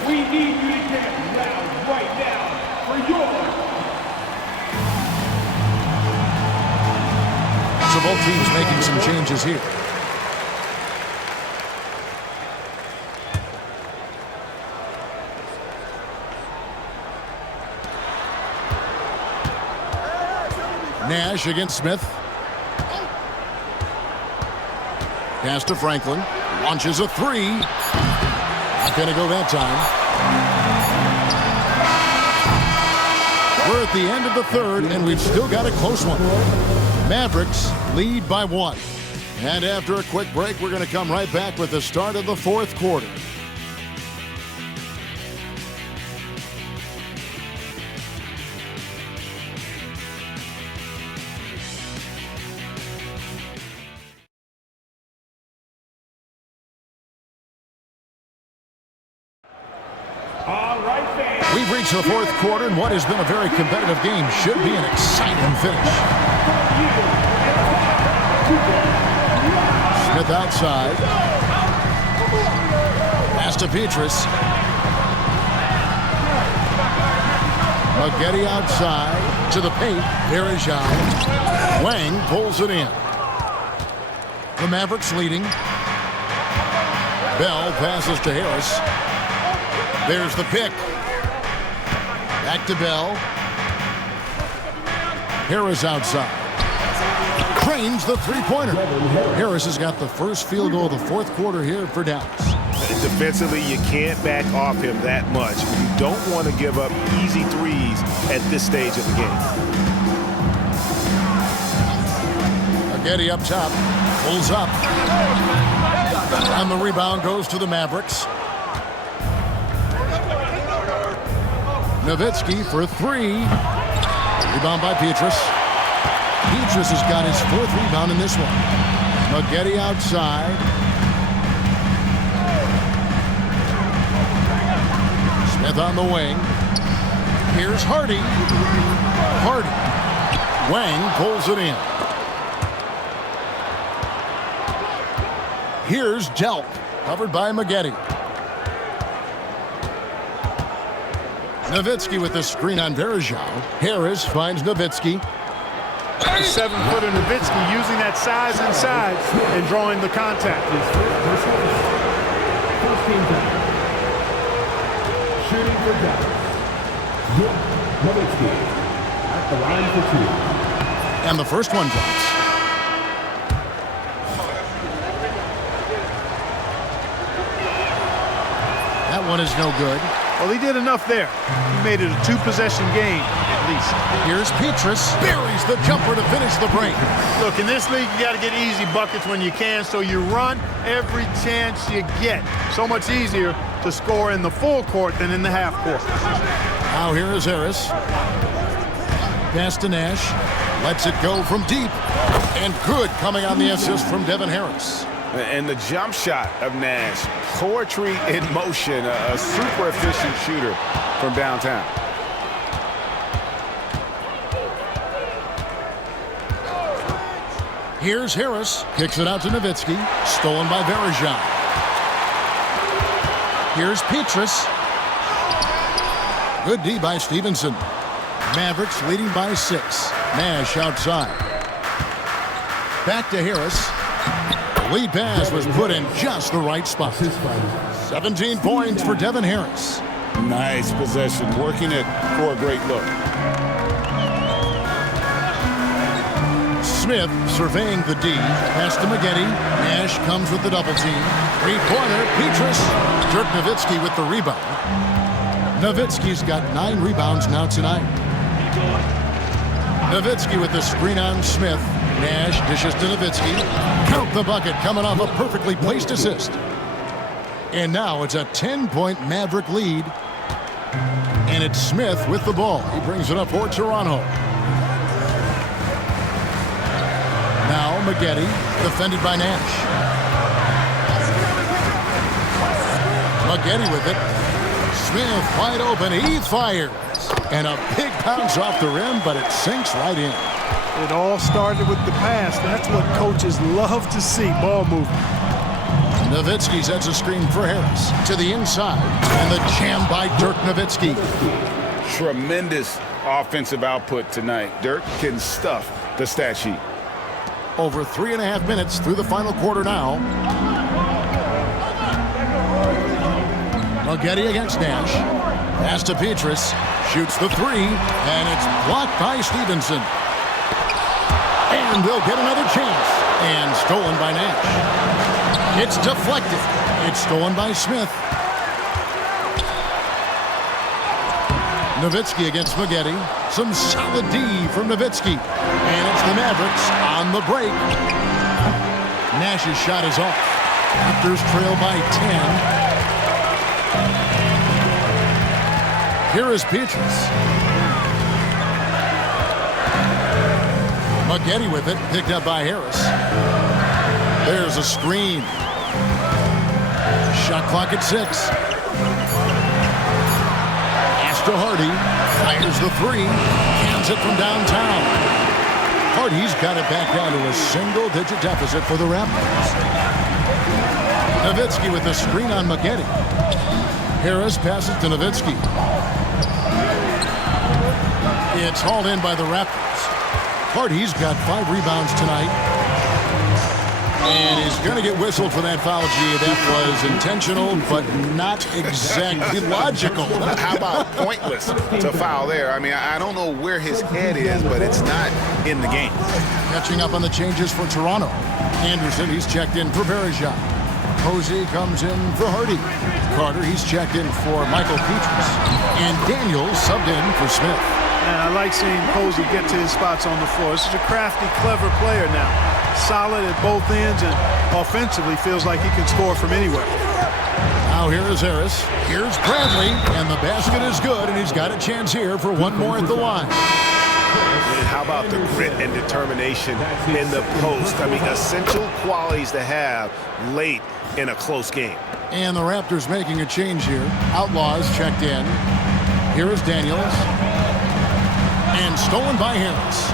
We need you to get loud right now for yours. So both teams making some changes here. Nash against Smith. Pass to Franklin. Launches a 3. Not going to go that time. We're at the end of the third, and we've still got a close one. Mavericks lead by 1. And after a quick break, we're going to come right back with the start of the fourth quarter. We've reached the fourth quarter, and what has been a very competitive game should be an exciting finish. Smith outside. to Petrus. Maggetti outside to the paint. Here is Zhao. Wang pulls it in. The Mavericks leading. Bell passes to Harris. There's the pick. Back to Bell. Harris outside. Cranes the three-pointer. Harris has got the first field goal of the fourth quarter here for Dallas. Defensively, you can't back off him that much. You don't want to give up easy threes at this stage of the game. Maggetti up top. Pulls up. And the rebound goes to the Mavericks. Nowitzki for three. Rebound by Petrus. Petrus has got his fourth rebound in this one. Maggetti outside. Smith on the wing. Here's Hardy. Hardy. Wang pulls it in. Here's Delp. Covered by Maggetti. Nowitzki with the screen on Verjao. Harris finds Nowitzki. 7-footer Nowitzki using that size inside and drawing the contact. Shooting for Dallas. Nowitzki at the line for two. And the first one drops. That one is no good. Well, he did enough there. He made it a two-possession game, at least. Here's Petrus. Buries the jumper to finish the break. Look, in this league, you got to get easy buckets when you can, so you run every chance you get. So much easier to score in the full court than in the half court. Now here is Harris. Pass to Nash. Lets it go from deep. And good coming on the assist from Devin Harris. And the jump shot of Nash. Poetry in motion. A super efficient shooter from downtown. Here's Harris. Kicks it out to Nowitzki. Stolen by Verjao. Here's Petrus. Good D by Stevenson. Mavericks leading by 6. Nash outside. Back to Harris. Lead pass was put in just the right spot. 17 points for Devin Harris. Nice possession. Working it for a great look. Smith surveying the D. Pass to Maggetti. Nash comes with the double team. Three-pointer. Petrus. Dirk Nowitzki with the rebound. Nowitzki's got 9 rebounds now tonight. Nowitzki with the screen on Smith. Nash dishes to Nowitzki. Count the bucket coming off a perfectly placed assist. And now it's a 10-point Maverick lead. And it's Smith with the ball. He brings it up for Toronto. Now Maggetti, defended by Nash. Maggetti with it. Smith wide open. He fires. And a big bounce off the rim, but it sinks right in. It all started with the pass. That's what coaches love to see, ball movement. Nowitzki sets a screen for Harris to the inside. And the jam by Dirk Nowitzki. Tremendous offensive output tonight. Dirk can stuff the stat sheet. Over 3.5 minutes through the final quarter now. Maggetti against Nash. Pass to Petrus. Shoots the three. And it's blocked by Stevenson. And they'll get another chance. And stolen by Nash. It's deflected. It's stolen by Smith. Nowitzki against Maggetti. Some solid D from Nowitzki. And it's the Mavericks on the break. Nash's shot is off. Raptors trail by 10. Here is Petrus. Maggetti with it, picked up by Harris. There's a screen. Shot clock at 6. Pass to Hardy. Fires the three. Cans it from downtown. Hardy's got it back down to a single-digit deficit for the Raptors. Nowitzki with the screen on Maggette. Harris passes to Nowitzki. It's hauled in by the Raptors. Hardy's got 5 rebounds tonight. And he's going to get whistled for that foul, G. That was intentional, but not exactly logical. How about pointless to foul there? I mean, I don't know where his head is, but it's not in the game. Catching up on the changes for Toronto. Anderson, he's checked in for Bergeron. Posey comes in for Hardy. Carter, he's checked in for Michael Petras. And Daniels subbed in for Smith. And I like seeing Posey get to his spots on the floor. This is a crafty, clever player now. Solid at both ends and offensively feels like he can score from anywhere. Now here is Harris. Here's Bradley. And the basket is good, and he's got a chance here for one more at the line. And how about the grit and determination in the post? I mean, essential qualities to have late in a close game. And the Raptors making a change here. Outlaws checked in. Here is Daniels. And stolen by Harris.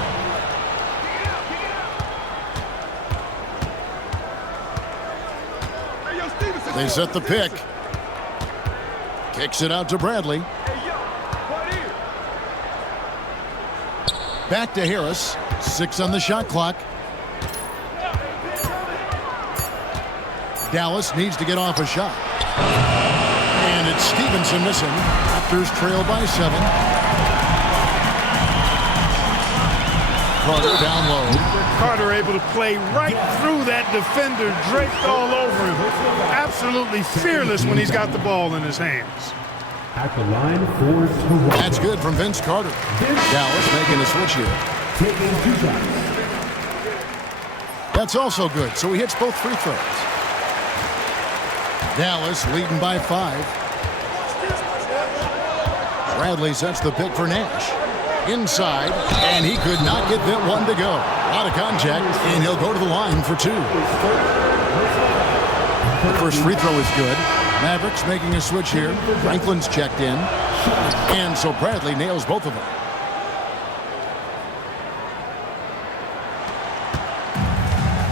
They set the pick. Kicks it out to Bradley. Back to Harris. 6 on the shot clock. Dallas needs to get off a shot. And it's Stevenson missing. Raptors trail by 7. Carter down low. Carter able to play right through that defender, draped all over him. Absolutely fearless when he's got the ball in his hands. At the line for Toronto. That's good from Vince Carter. Dallas making a switch here. Taking 2 shots. That's also good, so he hits both free throws. Dallas leading by 5. Bradley sets the pick for Nash. Inside, and he could not get that one to go. Out of contact, and he'll go to the line for 2. The first free throw is good. Mavericks making a switch here. Franklin's checked in. And so Bradley nails both of them.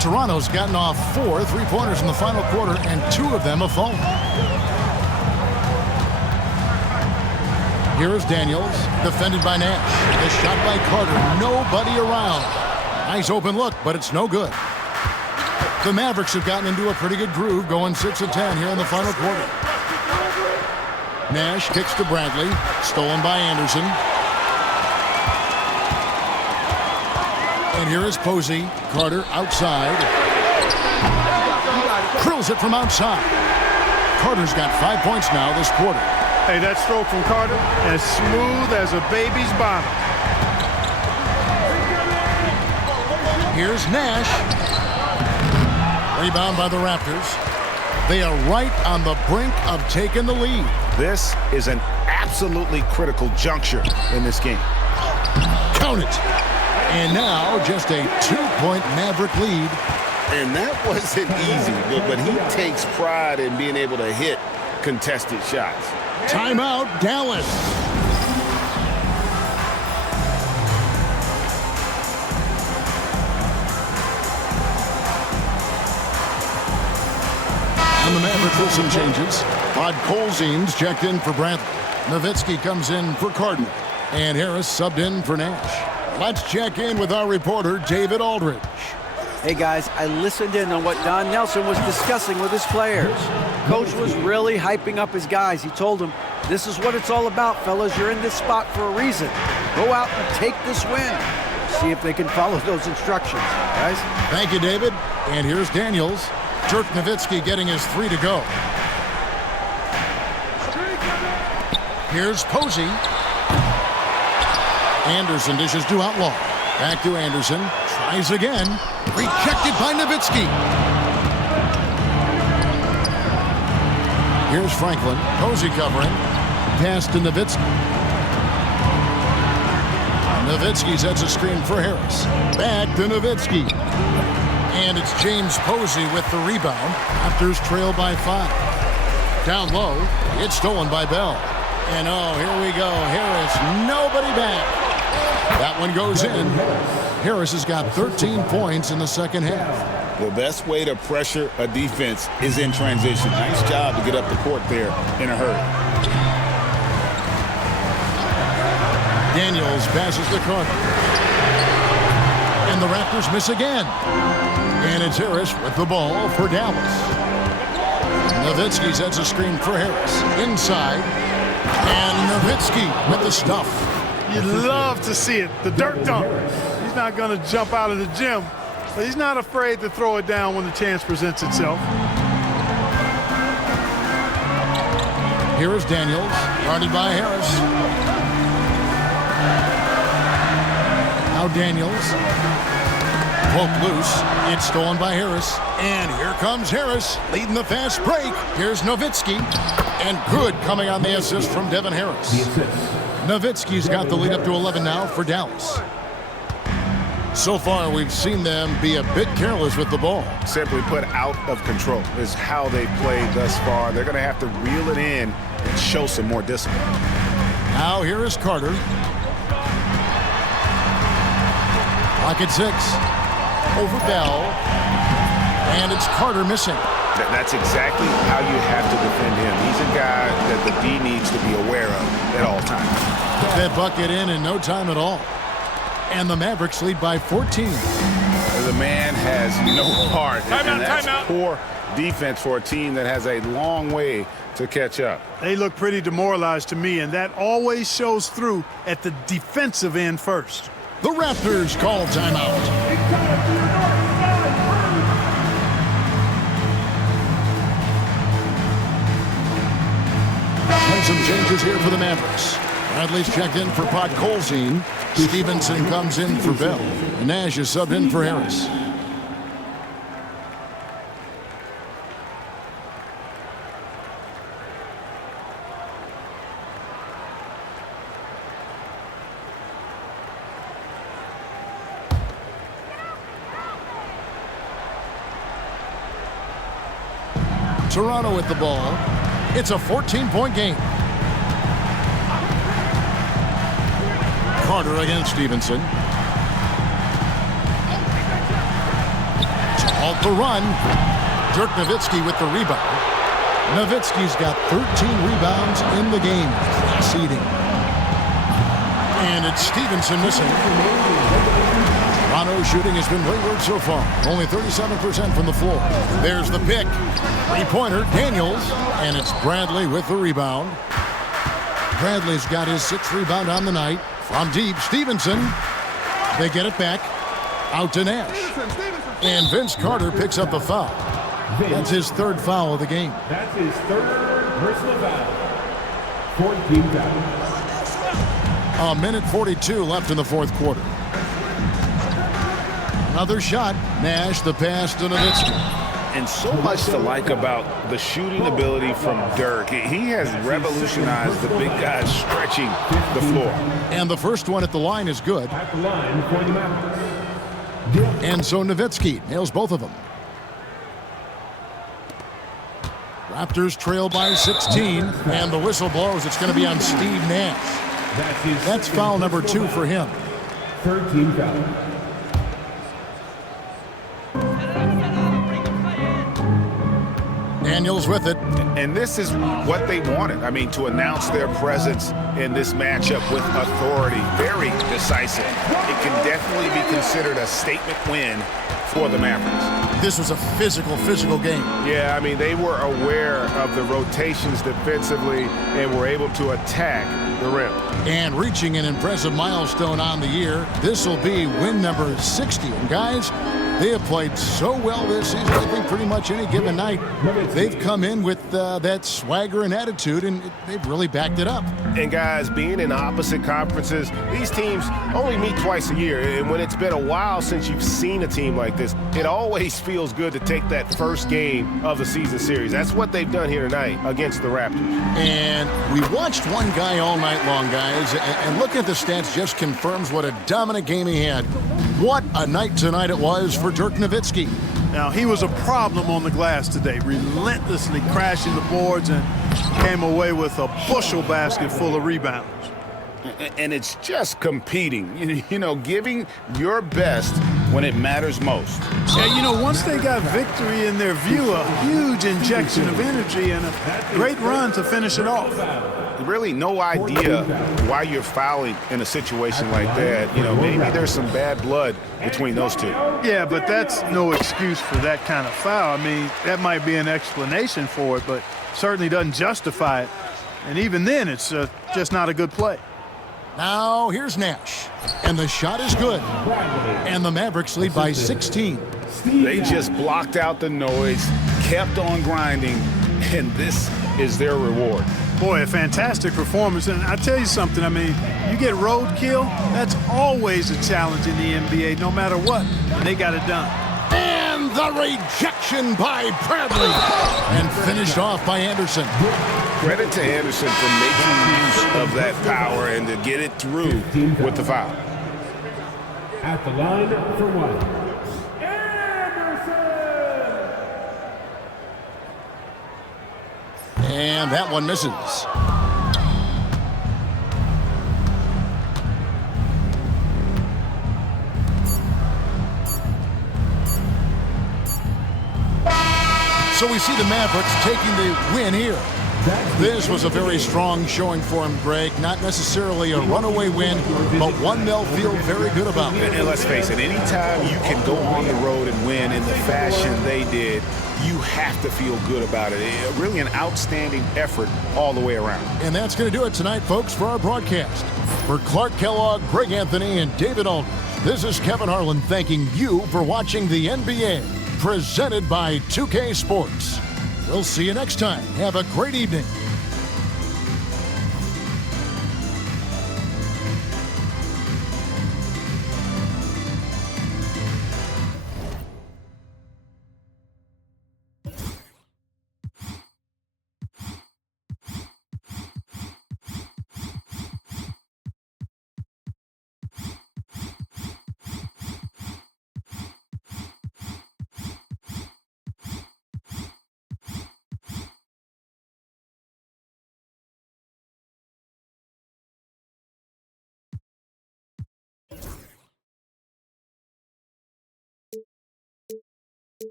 Toronto's gotten off 4 3-pointers in the final quarter, and 2 of them have fallen. Here is Daniels, defended by Nash. The shot by Carter, nobody around. Nice open look, but it's no good. The Mavericks have gotten into a pretty good groove, going 6 of 10 here in the final quarter. Nash kicks to Bradley, stolen by Anderson. And here is Posey. Carter outside. Drills it from outside. Carter's got 5 points now this quarter. Hey, that stroke from Carter, as smooth as a baby's bottom. Here's Nash. Rebound by the Raptors. They are right on the brink of taking the lead. This is an absolutely critical juncture in this game. Count it. And now just a 2-point Maverick lead. And that wasn't easy, but he takes pride in being able to hit contested shots. Timeout, Dallas. And the Mavericks with some changes. Podkolzin's checked in for Bradley. Nowitzki comes in for Carter. And Harris subbed in for Nash. Let's check in with our reporter, David Aldridge. Hey guys, I listened in on what Don Nelson was discussing with his players. Coach was really hyping up his guys. He told them, this is what it's all about, fellas. You're in this spot for a reason. Go out and take this win. See if they can follow those instructions, guys. Thank you, David. And here's Daniels. Dirk Nowitzki getting his 3 to go. Here's Posey. Anderson dishes to Outlaw. Back to Anderson. Tries again. Rejected by Nowitzki. Here's Franklin. Posey covering. Pass to Nowitzki. Nowitzki sets a screen for Harris. Back to Nowitzki. And it's James Posey with the rebound. Raptors trail by 5. Down low. It's stolen by Bell. And oh, here we go. Harris, nobody back. That one goes in. Harris has got 13 points in the second half. The best way to pressure a defense is in transition. Nice job to get up the court there in a hurry. Daniels passes the Carter. And the Raptors miss again. And it's Harris with the ball for Dallas. Nowitzki sets a screen for Harris. Inside. And Nowitzki with the stuff. You'd love to see it. The dirt dunk. He's not going to jump out of the gym, but he's not afraid to throw it down when the chance presents itself. Here is Daniels, guarded by Harris. Now Daniels. Poke loose. It's stolen by Harris. And here comes Harris, leading the fast break. Here's Nowitzki. And good coming on the assist from Devin Harris. Nowitzki's got the lead up to 11 now for Dallas. So far, we've seen them be a bit careless with the ball. Simply put, out of control is how they played thus far. They're going to have to reel it in and show some more discipline. Now here is Carter. Pocket 6. Over Bell. And it's Carter missing. That's exactly how you have to defend him. He's a guy that the D needs to be aware of at all times. Put that bucket in no time at all. And the Mavericks lead by 14. The man has no heart. And that's poor defense for a team that has a long way to catch up. They look pretty demoralized to me, and that always shows through at the defensive end first. The Raptors call timeout. Some changes here for the Mavericks. Bradley's checked in for Podkolzin. Stevenson comes in for Bell. Nash is subbed in for Harris. Toronto with the ball. It's a 14-point game. Carter against Stevenson. To halt the run. Dirk Nowitzki with the rebound. Nowitzki's got 13 rebounds in the game. Exceeding. And it's Stevenson missing. Toronto's shooting has been wayward so far. Only 37% from the floor. There's the pick. Three-pointer, Daniels. And it's Bradley with the rebound. Bradley's got his 6th rebound on the night. From deep, Stevenson. They get it back. Out to Nash. And Vince Carter picks up a foul. That's his 3rd foul of the game. That's his 3rd personal foul. 14 fouls. A minute 42 left in the 4th quarter. Another shot. Nash, the pass to Nowitzki. And so much to like about the shooting ability from Dirk. He has revolutionized the big guys stretching the floor. And the first one at the line is good. At the line for the Mavericks. And so Nowitzki nails both of them. Raptors trail by 16. And the whistle blows. It's going to be on Steve Nash. That's foul number 2 for him. 13 fouls. Daniels with it. And this is what they wanted. I mean, to announce their presence in this matchup with authority. Very decisive. It can definitely be considered a statement win for the Mavericks. This was a physical game. Yeah, I mean, they were aware of the rotations defensively and were able to attack the rim. And reaching an impressive milestone on the year. This will be win number 60. And guys, they have played so well this season. I think pretty much any given night, they've come in with that swagger and attitude, and they've really backed it up. And guys, being in opposite conferences, these teams only meet twice a year. And when it's been a while since you've seen a team like this, it always feels good to take that first game of the season series. That's what they've done here tonight against the Raptors. And we watched one guy all night long, guys, and looking at the stats just confirms what a dominant game he had. What a night tonight it was for Dirk Nowitzki. Now, he was a problem on the glass today, relentlessly crashing the boards and came away with a bushel basket full of rebounds. And it's just competing, you know, giving your best when it matters most. Yeah, you know, once they got victory in their view, a huge injection of energy and a great run to finish it off. Really no idea why you're fouling in a situation like that. You know, maybe there's some bad blood between those two. Yeah, but that's no excuse for that kind of foul. I mean, that might be an explanation for it, but certainly doesn't justify it. And even then, it's just not a good play. Now here's Nash, and the shot is good. And the Mavericks lead by 16. They just blocked out the noise, kept on grinding, and this is their reward. Boy, a fantastic performance. And I tell you something, I mean, you get roadkill, that's always a challenge in the NBA, no matter what. And they got it done. And the rejection by Bradley. And finished off by Anderson. Credit to Anderson for making use of that power and to get it through with the foul. At the line for one. And that one misses. So we see the Mavericks taking the win here. This was a very strong showing for him, Greg. Not necessarily a runaway win, but one they'll feel very good about. And let's face it, anytime you can go on the road and win in the fashion they did, you have to feel good about it. Really an outstanding effort all the way around. And that's going to do it tonight, folks, for our broadcast. For Clark Kellogg, Greg Anthony, and David Aldridge, this is Kevin Harlan thanking you for watching the NBA, presented by 2K Sports. We'll see you next time. Have a great evening.